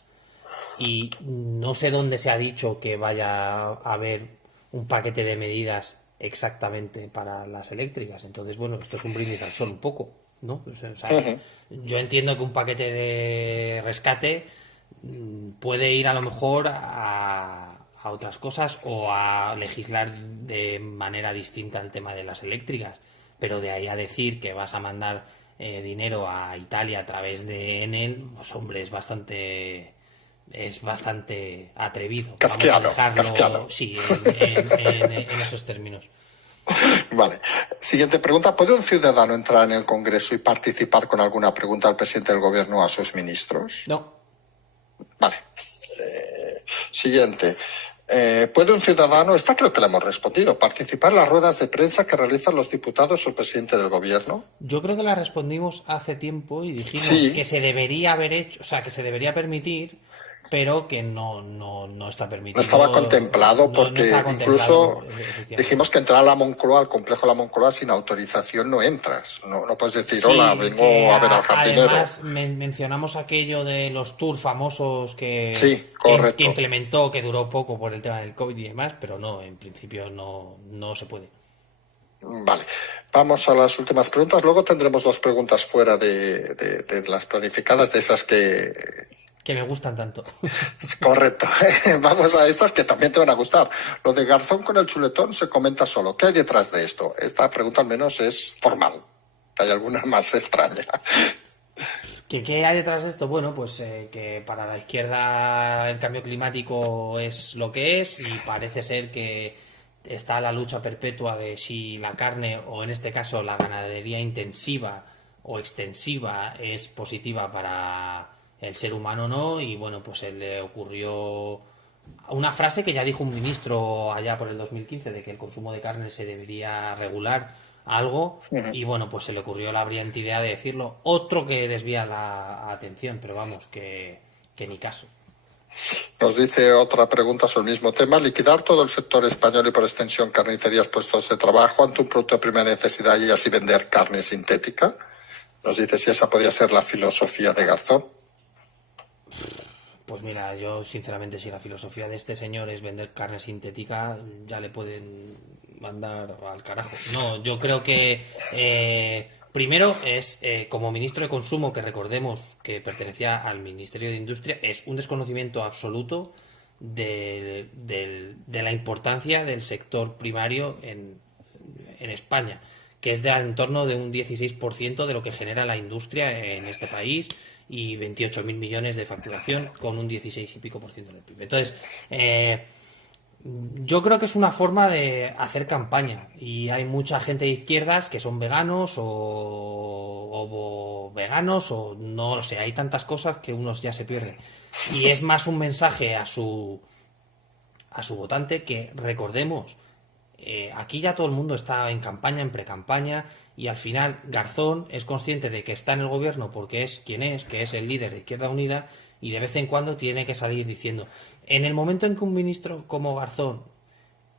y no sé dónde se ha dicho que vaya a haber un paquete de medidas exactamente para las eléctricas. Entonces, bueno, esto es un brindis al sol un poco, ¿no? O sea, yo entiendo que un paquete de rescate puede ir a lo mejor a otras cosas o a legislar de manera distinta el tema de las eléctricas, pero de ahí a decir que vas a mandar dinero a Italia a través de Enel, pues hombre, es bastante atrevido. Kafkiano, Vamos a dejarlo, kafkiano. sí, en esos términos. Vale. Siguiente pregunta. ¿Puede un ciudadano entrar en el Congreso y participar con alguna pregunta al presidente del Gobierno o a sus ministros? No. Vale. Siguiente. ¿Puede un ciudadano, esta creo que la hemos respondido, participar en las ruedas de prensa que realizan los diputados o el presidente del Gobierno? Yo creo que la respondimos hace tiempo y dijimos Sí. que se debería haber hecho, o sea, que se debería permitir, pero que no está permitido. No estaba contemplado porque está contemplado, incluso efectivamente. dijimos que entrar a la Moncloa, al complejo de la Moncloa, sin autorización no entras. No puedes decir, Sí, hola, que vengo a ver al jardinero. además mencionamos aquello de los tours famosos Sí, correcto. que implementó, que duró poco por el tema del COVID y demás, pero no, en principio no se puede. Vale, vamos a las últimas preguntas. Luego tendremos dos preguntas fuera de las planificadas, de esas Que me gustan tanto. Correcto. Vamos a estas que también te van a gustar. Lo de Garzón con el chuletón se comenta solo. ¿Qué hay detrás de esto? Esta pregunta al menos es formal. ¿Hay alguna más extraña? ¿Qué hay detrás de esto? Bueno, pues que para la izquierda el cambio climático es lo que es y parece ser que está la lucha perpetua de si la carne o en este caso la ganadería intensiva o extensiva es positiva para el ser humano o no. Y bueno, pues se le ocurrió una frase que ya dijo un ministro allá por el 2015 de que el consumo de carne se debería regular algo y bueno, pues se le ocurrió la brillante idea de decirlo. Otro que desvía la atención, pero vamos, que ni caso. Nos dice otra pregunta sobre el mismo tema. Liquidar todo el sector español y por extensión carnicerías, puestos de trabajo ante un producto de primera necesidad y así vender carne sintética. Nos dice si esa podría ser la filosofía de Garzón. Pues mira, yo sinceramente si la filosofía de este señor es vender carne sintética, ya le pueden mandar al carajo. No, yo creo que primero es como ministro de Consumo, que recordemos que pertenecía al Ministerio de Industria, es un desconocimiento absoluto de la importancia del sector primario en España, que es de en torno de un 16% de lo que genera la industria en este país y 28.000 millones de facturación con un 16 y pico por ciento del PIB. Entonces, yo creo que es una forma de hacer campaña y hay mucha gente de izquierdas que son veganos o veganos o no lo sé, hay tantas cosas que unos ya se pierden. Y es más un mensaje a su votante que recordemos, aquí ya todo el mundo está en campaña, en pre-campaña y al final Garzón es consciente de que está en el gobierno porque es quien es, que es el líder de Izquierda Unida y de vez en cuando tiene que salir diciendo, en el momento en que un ministro como Garzón,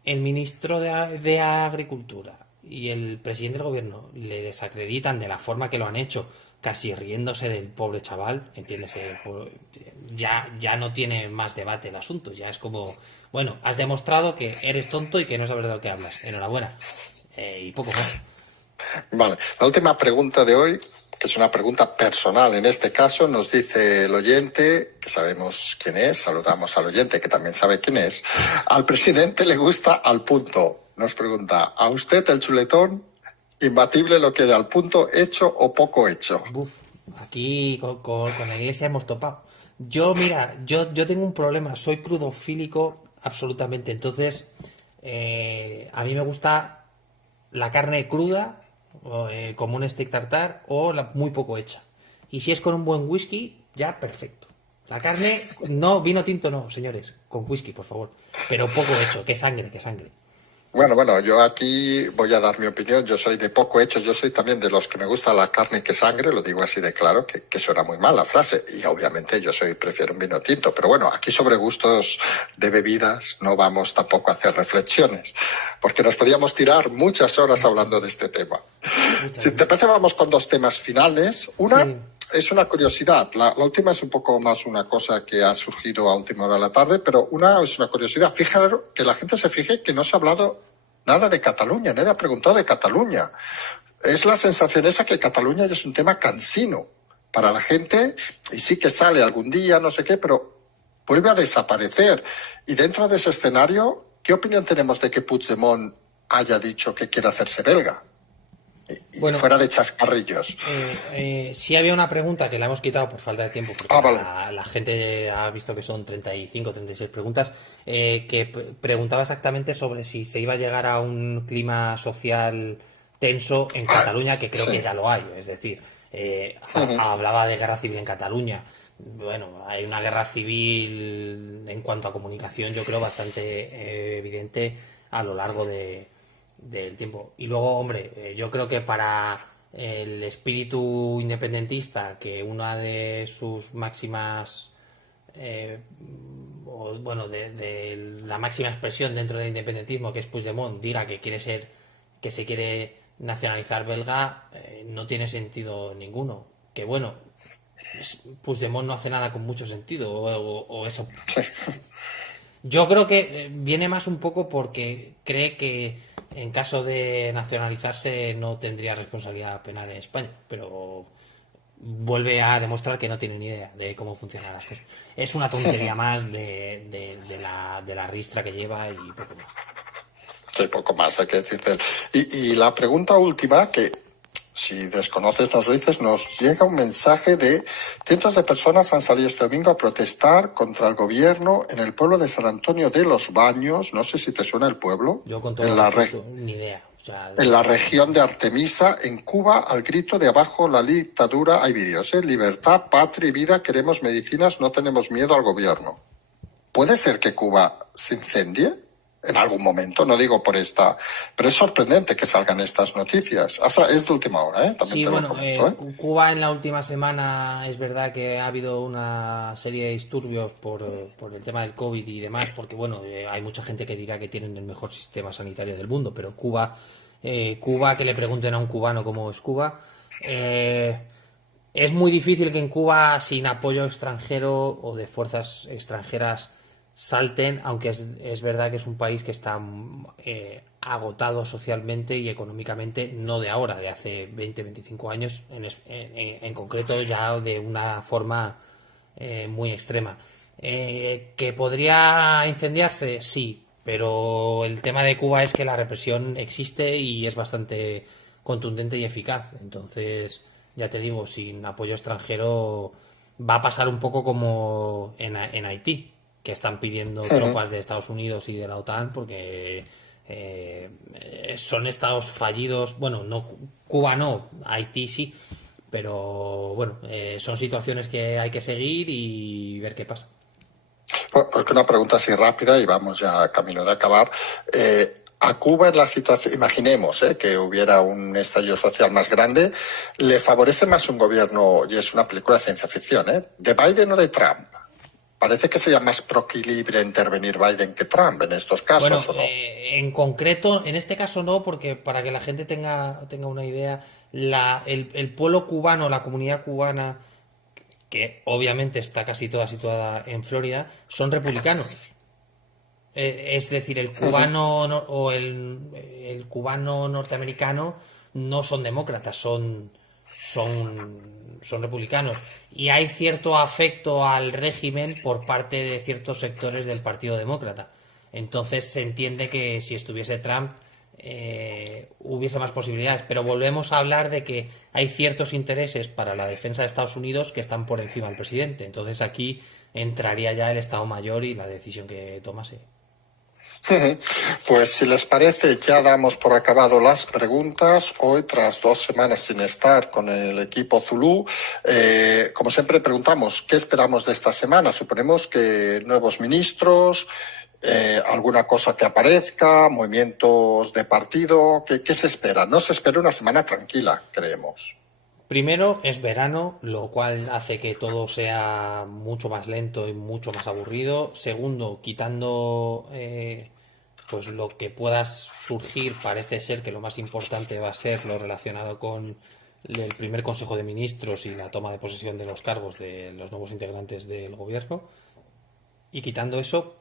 el ministro de Agricultura y el presidente del gobierno le desacreditan de la forma que lo han hecho, casi riéndose del pobre chaval, entiéndese, ya no tiene más debate el asunto, ya es como, bueno, has demostrado que eres tonto y que no sabes de lo que hablas, enhorabuena, y poco más. Vale, la última pregunta de hoy, que es una pregunta personal en este caso, nos dice el oyente, que sabemos quién es, saludamos al oyente que también sabe quién es, al presidente le gusta al punto. Nos pregunta, ¿a usted el chuletón imbatible lo queda al punto hecho o poco hecho? Buf, aquí con la iglesia hemos topado. Yo, mira, yo tengo un problema, soy crudofílico absolutamente, entonces a mí me gusta la carne cruda, como un steak tartar, o muy poco hecha. Y si es con un buen whisky, ya perfecto. La carne, no, vino tinto no, señores, con whisky, por favor. Pero poco hecho, que sangre, que sangre. Bueno, yo aquí voy a dar mi opinión. Yo soy de poco hecho, yo soy también de los que me gusta la carne que sangre, lo digo así de claro, que suena muy mal la frase. Y obviamente prefiero un vino tinto. Pero bueno, aquí sobre gustos de bebidas no vamos tampoco a hacer reflexiones, porque nos podíamos tirar muchas horas hablando de este tema. Si te parece, vamos con dos temas finales. Una... Sí. Es una curiosidad. La última es un poco más una cosa que ha surgido a última hora de la tarde, pero una es una curiosidad. Fíjate que la gente se fije que no se ha hablado nada de Cataluña, nadie ha preguntado de Cataluña. Es la sensación esa que Cataluña ya es un tema cansino para la gente y sí que sale algún día, no sé qué, pero vuelve a desaparecer. Y dentro de ese escenario, ¿qué opinión tenemos de que Puigdemont haya dicho que quiere hacerse belga? Y Bueno, fuera de chascarrillos. sí había una pregunta que la hemos quitado por falta de tiempo, porque Vale. la gente ha visto que son 35, 36 preguntas, que preguntaba exactamente sobre si se iba a llegar a un clima social tenso en Cataluña, que creo Sí. que ya lo hay. Es decir, hablaba de guerra civil en Cataluña. Bueno, hay una guerra civil en cuanto a comunicación, yo creo, bastante evidente a lo largo del tiempo. Y luego, hombre, yo creo que para el espíritu independentista, que una de sus máximas, bueno, de la máxima expresión dentro del independentismo, que es Puigdemont, diga que quiere ser, que se quiere nacionalizar belga, no tiene sentido ninguno. Que bueno, Puigdemont no hace nada con mucho sentido, o eso. Sí. Yo creo que viene más un poco porque cree que en caso de nacionalizarse no tendría responsabilidad penal en España, pero vuelve a demostrar que no tiene ni idea de cómo funcionan las cosas. Es una tontería más de la ristra que lleva y poco más. Sí, poco más hay que decirte. Y la pregunta última, que si desconoces nos lo dices, nos llega un mensaje de cientos de personas han salido este domingo a protestar contra el gobierno en el pueblo de San Antonio de los Baños, no sé si te suena el pueblo, Yo con todo en la, respeto, ni idea. O sea, en la región de Artemisa, en Cuba, al grito de abajo la dictadura, hay vídeos, libertad, patria y vida, queremos medicinas, no tenemos miedo al gobierno. ¿Puede ser que Cuba se incendie en algún momento? No digo por esta, pero es sorprendente que salgan estas noticias. O sea, es de última hora, ¿eh? También sí, te bueno, lo comento, Cuba en la última semana es verdad que ha habido una serie de disturbios por el tema del COVID y demás, porque bueno, hay mucha gente que dirá que tienen el mejor sistema sanitario del mundo, pero Cuba, que le pregunten a un cubano cómo es Cuba, es muy difícil que en Cuba, sin apoyo extranjero o de fuerzas extranjeras, salten, aunque es verdad que es un país que está agotado socialmente y económicamente, no de ahora, de hace 20, 25 años, en concreto ya de una forma muy extrema. ¿Que podría incendiarse? Sí, pero el tema de Cuba es que la represión existe y es bastante contundente y eficaz. Entonces, ya te digo, sin apoyo extranjero va a pasar un poco como en Haití, que están pidiendo tropas de Estados Unidos y de la OTAN porque son estados fallidos. Bueno, no Cuba no, Haití sí, pero bueno, son situaciones que hay que seguir y ver qué pasa. Porque una pregunta así rápida y vamos ya camino de acabar. A Cuba en la situación, imaginemos que hubiera un estallido social más grande, ¿le favorece más un gobierno, y es una película de ciencia ficción, de Biden o de Trump? Parece que sería más proclive intervenir Biden que Trump en estos Bueno, casos, ¿o no? en concreto, en este caso no, porque para que la gente tenga una idea, el pueblo cubano, la comunidad cubana, que obviamente está casi toda situada en Florida, son republicanos. Es decir, el cubano o el cubano norteamericano no son demócratas, son republicanos. Y hay cierto afecto al régimen por parte de ciertos sectores del Partido Demócrata. Entonces se entiende que si estuviese Trump hubiese más posibilidades. Pero volvemos a hablar de que hay ciertos intereses para la defensa de Estados Unidos que están por encima del presidente. Entonces aquí entraría ya el Estado Mayor y la decisión que tomase. Pues si les parece, ya damos por acabado las preguntas. Hoy, tras 2 semanas sin estar con el equipo Zulú, como siempre preguntamos, ¿qué esperamos de esta semana? Suponemos que nuevos ministros, alguna cosa que aparezca, movimientos de partido. ¿Qué se espera? No se espera una semana tranquila, creemos. Primero es verano, lo cual hace que todo sea mucho más lento y mucho más aburrido. Segundo, quitando pues lo que pueda surgir, parece ser que lo más importante va a ser lo relacionado con el primer Consejo de Ministros y la toma de posesión de los cargos de los nuevos integrantes del gobierno. Y quitando eso,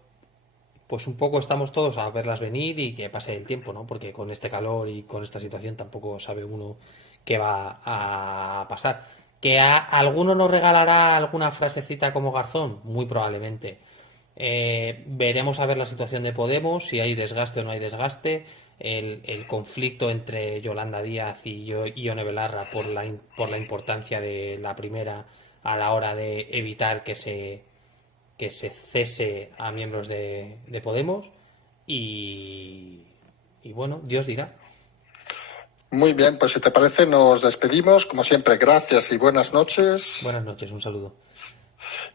pues un poco estamos todos a verlas venir y que pase el tiempo, ¿no? Porque con este calor y con esta situación tampoco sabe uno qué va a pasar. ¿Que alguno nos regalará alguna frasecita como Garzón? Muy probablemente. Veremos a ver la situación de Podemos, si hay desgaste o no hay desgaste. El conflicto entre Yolanda Díaz y Ione Belarra por la importancia de la primera a la hora de evitar que se cese a miembros de Podemos y, y bueno, Dios dirá. Muy bien, pues si te parece, nos despedimos. Como siempre, gracias y buenas noches. Buenas noches, un saludo.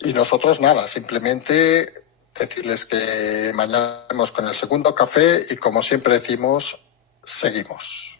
Y nosotros nada, simplemente decirles que mañana vemos con el segundo café y como siempre decimos, seguimos.